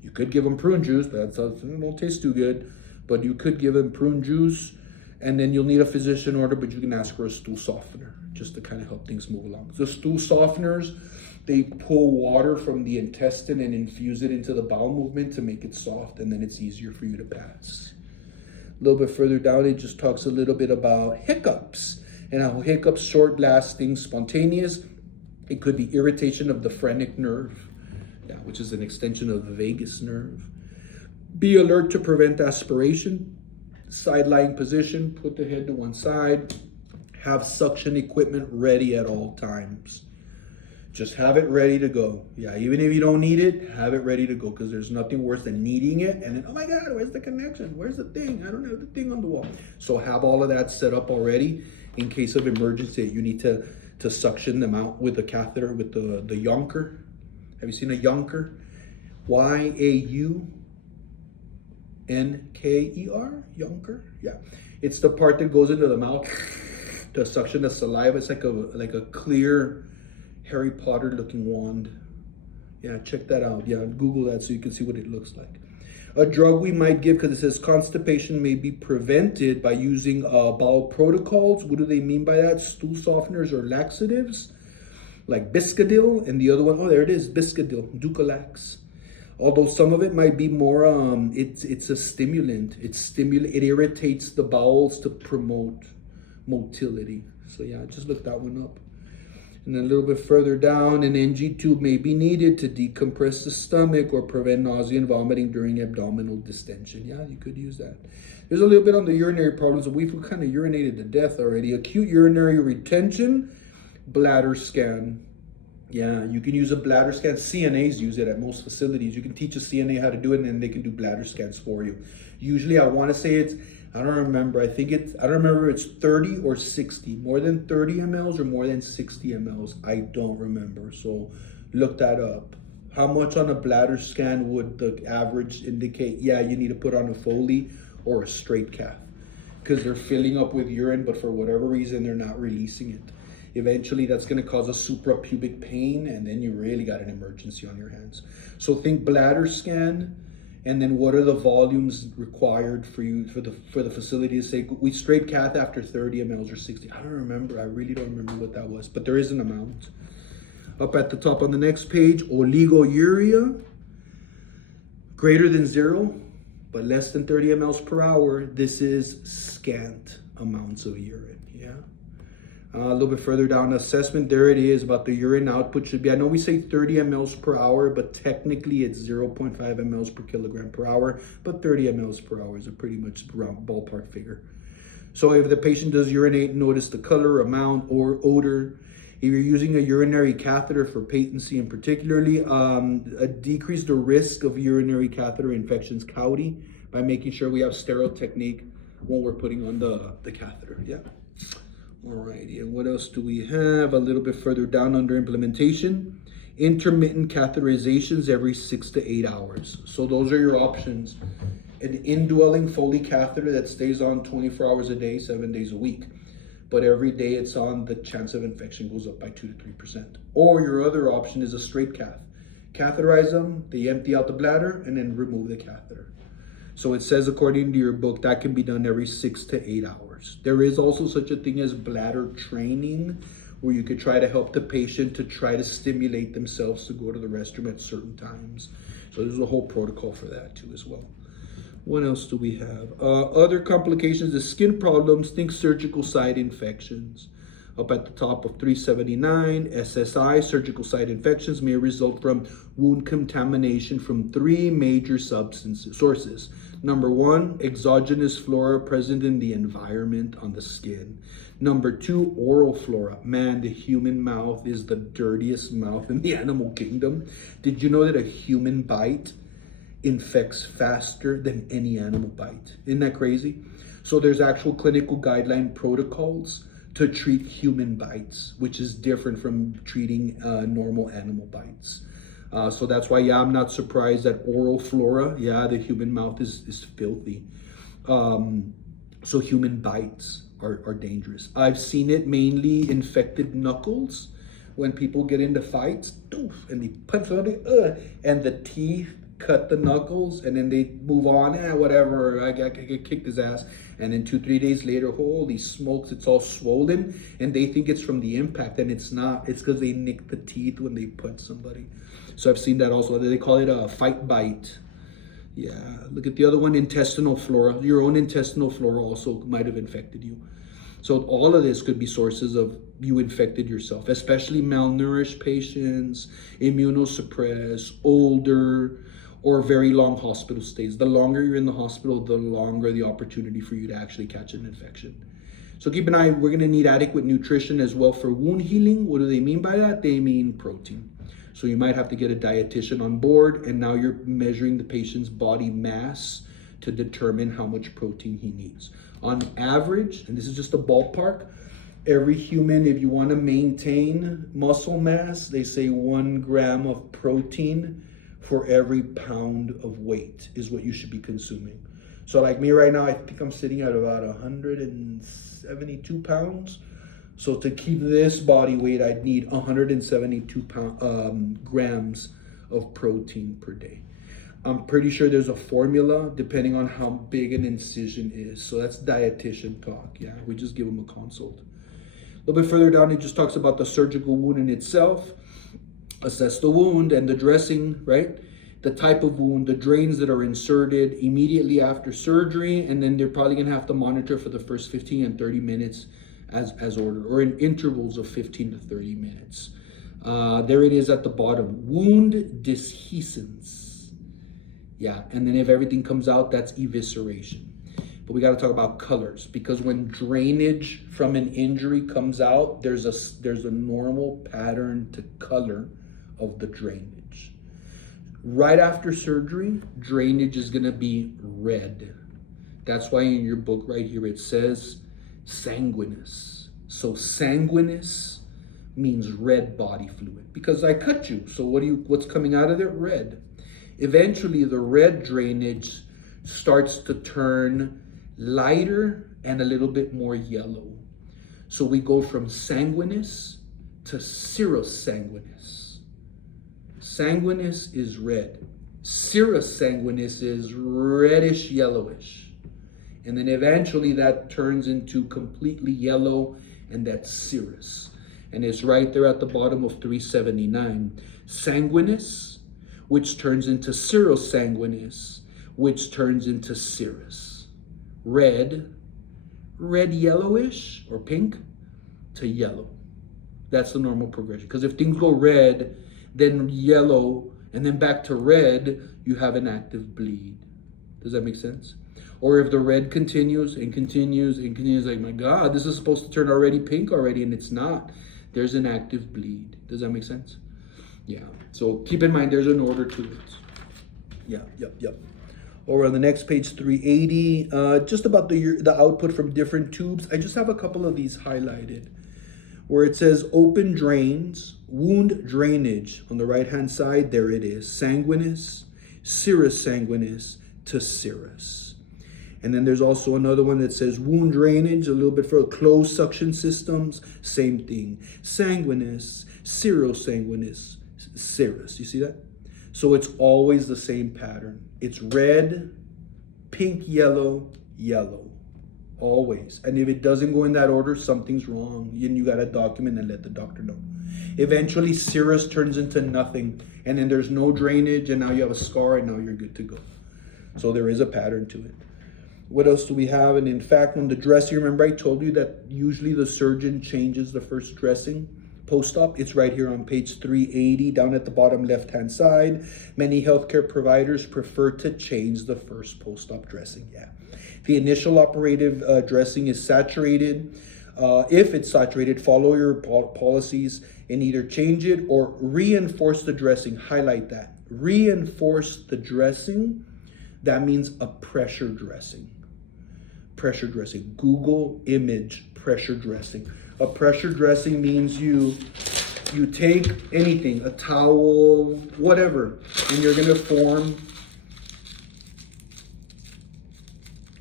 You could give them prune juice, but that don't taste too good. But you could give them prune juice, and then you'll need a physician order, but you can ask for a stool softener just to kind of help things move along. The stool softeners, they pull water from the intestine and infuse it into the bowel movement to make it soft, and then it's easier for you to pass. A little bit further down, it just talks a little bit about hiccups and how hiccups, short-lasting, spontaneous. It could be irritation of the phrenic nerve, which is an extension of the vagus nerve. Be alert to prevent aspiration. Side-lying position, put the head to one side. Have suction equipment ready at all times. Just have it ready to go. Yeah, even if you don't need it, have it ready to go, because there's nothing worse than needing it and then, oh my God, where's the connection? Where's the thing? I don't have the thing on the wall. So have all of that set up already in case of emergency. You need to suction them out with the catheter, with the Yonker. Have you seen a Yonker? Yaunkер? Yonker? Yeah. It's the part that goes into the mouth to suction the saliva. It's like a clear Harry Potter looking wand. Yeah, check that out. Yeah, Google that so you can see what it looks like. A drug we might give, because it says constipation may be prevented by using bowel protocols. What do they mean by that? Stool softeners or laxatives, like Biscadil, and the other one, oh, there it is, Biscadil, Ducalax. Although some of it might be more, it's a stimulant. It irritates the bowels to promote motility. So yeah, just look that one up. And then a little bit further down, an NG tube may be needed to decompress the stomach or prevent nausea and vomiting during abdominal distension. Yeah, you could use that. There's a little bit on the urinary problems. We've kind of urinated to death already. Acute urinary retention, bladder scan. Yeah, you can use a bladder scan. CNAs use it at most facilities. You can teach a CNA how to do it, and then they can do bladder scans for you. Usually, I want to say it's, I don't remember. I don't remember if it's 30 or 60. More than 30 mLs or more than 60 mLs. I don't remember. So look that up. How much on a bladder scan would the average indicate? Yeah, you need to put on a Foley or a straight cath, because they're filling up with urine, but for whatever reason, they're not releasing it. Eventually, that's going to cause a suprapubic pain, and then you really got an emergency on your hands. So think bladder scan, and then what are the volumes required for you for the facility to say we straight cath after 30 mLs or 60. I don't remember. I really don't remember what that was, but there is an amount. Up at the top on the next page, oliguria, greater than 0, but less than 30 mLs per hour. This is scant amounts of urine. Yeah. A little bit further down, assessment, there it is, about the urine output should be, I know we say 30 mLs per hour, but technically it's 0.5 mLs per kilogram per hour, but 30 mLs per hour is a pretty much round ballpark figure. So if the patient does urinate, notice the color, amount, or odor. If you're using a urinary catheter for patency and particularly, decrease the risk of urinary catheter infections, CAUTI, by making sure we have sterile technique when we're putting on the catheter. Yeah. Alrighty, and what else do we have? A little bit further down under implementation, intermittent catheterizations every 6 to 8 hours. So those are your options. An indwelling Foley catheter that stays on 24 hours a day, 7 days a week. But every day it's on, the chance of infection goes up by 2 to 3%. Or your other option is a straight cath. Catheterize them, they empty out the bladder, and then remove the catheter. So it says, according to your book, that can be done every 6 to 8 hours. There is also such a thing as bladder training, where you could try to help the patient to try to stimulate themselves to go to the restroom at certain times. So there's a whole protocol for that too as well. What else do we have? Other complications, the skin problems, think surgical site infections. Up at the top of 379, SSI, surgical site infections may result from wound contamination from 3 major sources. Number 1, exogenous flora present in the environment on the skin. Number 2, oral flora. Man, the human mouth is the dirtiest mouth in the animal kingdom. Did you know that a human bite infects faster than any animal bite? Isn't that crazy? So there's actual clinical guideline protocols to treat human bites, which is different from treating normal animal bites. So that's why, yeah, I'm not surprised that oral flora, yeah, the human mouth is filthy. So human bites are dangerous. I've seen it mainly infected knuckles when people get into fights, and they punch somebody, and the teeth cut the knuckles, and then they move on, whatever, I kicked his ass. And then 2-3 days later, holy smokes, it's all swollen, and they think it's from the impact, and it's not. It's because they nicked the teeth when they punch somebody. So I've seen that also. They call it a fight bite. Yeah, look at the other one, intestinal flora. Your own intestinal flora also might have infected you. So all of this could be sources of you infected yourself, especially malnourished patients, immunosuppressed, older, or very long hospital stays. The longer you're in the hospital, the longer the opportunity for you to actually catch an infection. So keep an eye, we're gonna need adequate nutrition as well for wound healing. What do they mean by that? They mean protein. So you might have to get a dietitian on board, and now you're measuring the patient's body mass to determine how much protein he needs. On average, and this is just a ballpark, every human, if you wanna maintain muscle mass, they say 1 gram of protein for every pound of weight is what you should be consuming. So like me right now, I think I'm sitting at about 172 pounds. So to keep this body weight, I'd need 172 grams of protein per day. I'm pretty sure there's a formula depending on how big an incision is. So that's dietitian talk, yeah? We just give them a consult. A little bit further down, it just talks about the surgical wound in itself. Assess the wound and the dressing, right? The type of wound, the drains that are inserted immediately after surgery, and then they're probably gonna have to monitor for the first 15 and 30 minutes as ordered, or in intervals of 15 to 30 minutes. There it is at the bottom, wound dishesions. Yeah, and then if everything comes out, that's evisceration. But we gotta talk about colors, because when drainage from an injury comes out, there's a normal pattern to color of the drainage. Right after surgery, drainage is gonna be red. That's why in your book right here, it says sanguinous. So sanguinous means red body fluid, because I cut you. So what's coming out of there? Red. Eventually the red drainage starts to turn lighter and a little bit more yellow. So we go from sanguinous to serosanguinous. Sanguinous is red. Serosanguinous is reddish yellowish. And then eventually that turns into completely yellow, and that's serous. And it's right there at the bottom of 379. Sanguinous, which turns into serosanguinous, which turns into serous. Red yellowish or pink to yellow. That's the normal progression. Because if things go red, then yellow, and then back to red, you have an active bleed. Does that make sense? Or if the red continues and continues and continues, like, my God, this is supposed to turn already pink already, and it's not. There's an active bleed. Does that make sense? Yeah. So keep in mind, there's an order to it. Yeah, yep. Or on the next page, 380, just about the output from different tubes. I just have a couple of these highlighted, where it says open drains, wound drainage. On the right-hand side, there it is. Sanguinous, serosanguinous to serous. And then there's also another one that says wound drainage, a little bit for closed suction systems. Same thing. Sanguinous, serosanguinous, serous. You see that? So it's always the same pattern. It's red, pink, yellow, yellow. Always. And if it doesn't go in that order, something's wrong. And you got to document and let the doctor know. Eventually, serous turns into nothing. And then there's no drainage, and now you have a scar, and now you're good to go. So there is a pattern to it. What else do we have? And in fact, on the dressing, remember I told you that usually the surgeon changes the first dressing post-op? It's right here on page 380, down at the bottom left-hand side. Many healthcare providers prefer to change the first post-op dressing. Yeah. The initial operative dressing is saturated. If it's saturated, follow your policies and either change it or reinforce the dressing. Highlight that. Reinforce the dressing. That means a pressure dressing. Pressure dressing. Google image pressure dressing. A pressure dressing means you take anything, a towel, whatever, and you're going to form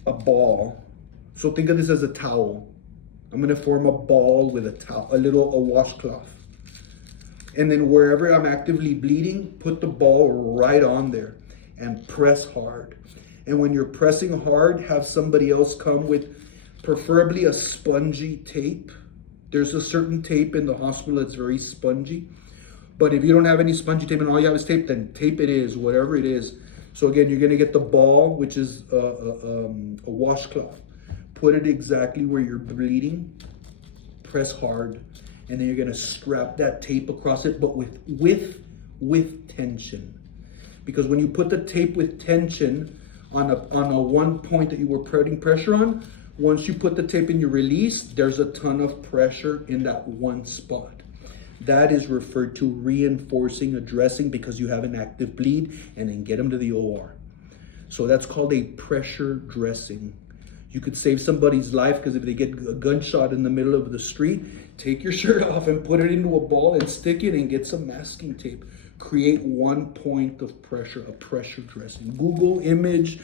a ball. So think of this as a towel. I'm going to form a ball with a washcloth. And then wherever I'm actively bleeding, put the ball right on there and press hard. And when you're pressing hard, have somebody else come with preferably a spongy tape. There's a certain tape in the hospital that's very spongy. But if you don't have any spongy tape and all you have is tape, then tape it is, whatever it is. So again, you're going to get the ball, which is a washcloth. Put it exactly where you're bleeding. Press hard. And then you're going to strap that tape across it, but with tension. Because when you put the tape with tension on a one point that you were putting pressure on, once you put the tape and you release, there's a ton of pressure in that one spot. That is referred to reinforcing a dressing because you have an active bleed, and then get them to the OR. So that's called a pressure dressing. You could save somebody's life because if they get a gunshot in the middle of the street, take your shirt off and put it into a ball and stick it and get some masking tape. Create one point of pressure, a pressure dressing. Google image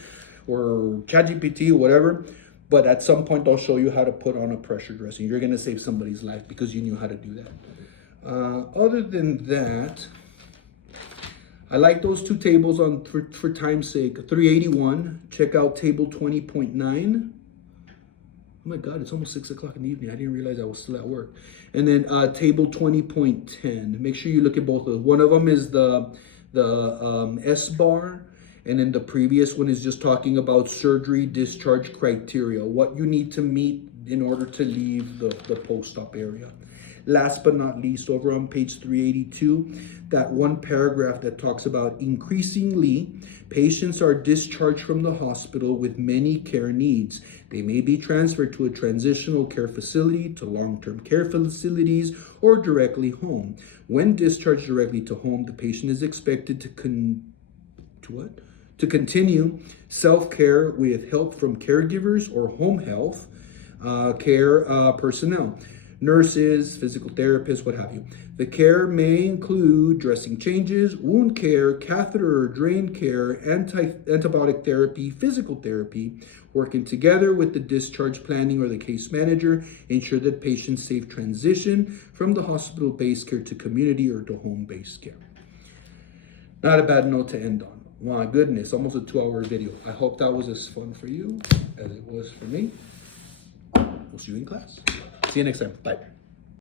or ChatGPT or whatever, but at some point I'll show you how to put on a pressure dressing. You're going to save somebody's life because you knew how to do that. Other than that, I like those two tables for time's sake. 381, check out table 20.9. Oh my God, it's almost 6 o'clock in the evening. I didn't realize I was still at work. And then table 20.10. Make sure you look at both of them. One of them is the S-bar, and then the previous one is just talking about surgery discharge criteria, what you need to meet in order to leave the post-op area. Last but not least, over on page 382, that one paragraph that talks about increasingly, patients are discharged from the hospital with many care needs. They may be transferred to a transitional care facility, to long-term care facilities, or directly home. When discharged directly to home, the patient is expected to continue self-care with help from caregivers or home health care personnel. nurses, physical therapists, what have you. The care may include dressing changes, wound care, catheter or drain care, antibiotic therapy, physical therapy, working together with the discharge planning or the case manager, ensure that patients safe transition from the hospital-based care to community or to home-based care. Not a bad note to end on. My goodness, almost a 2-hour video. I hope that was as fun for you as it was for me. We'll see you in class. See you next time. Bye.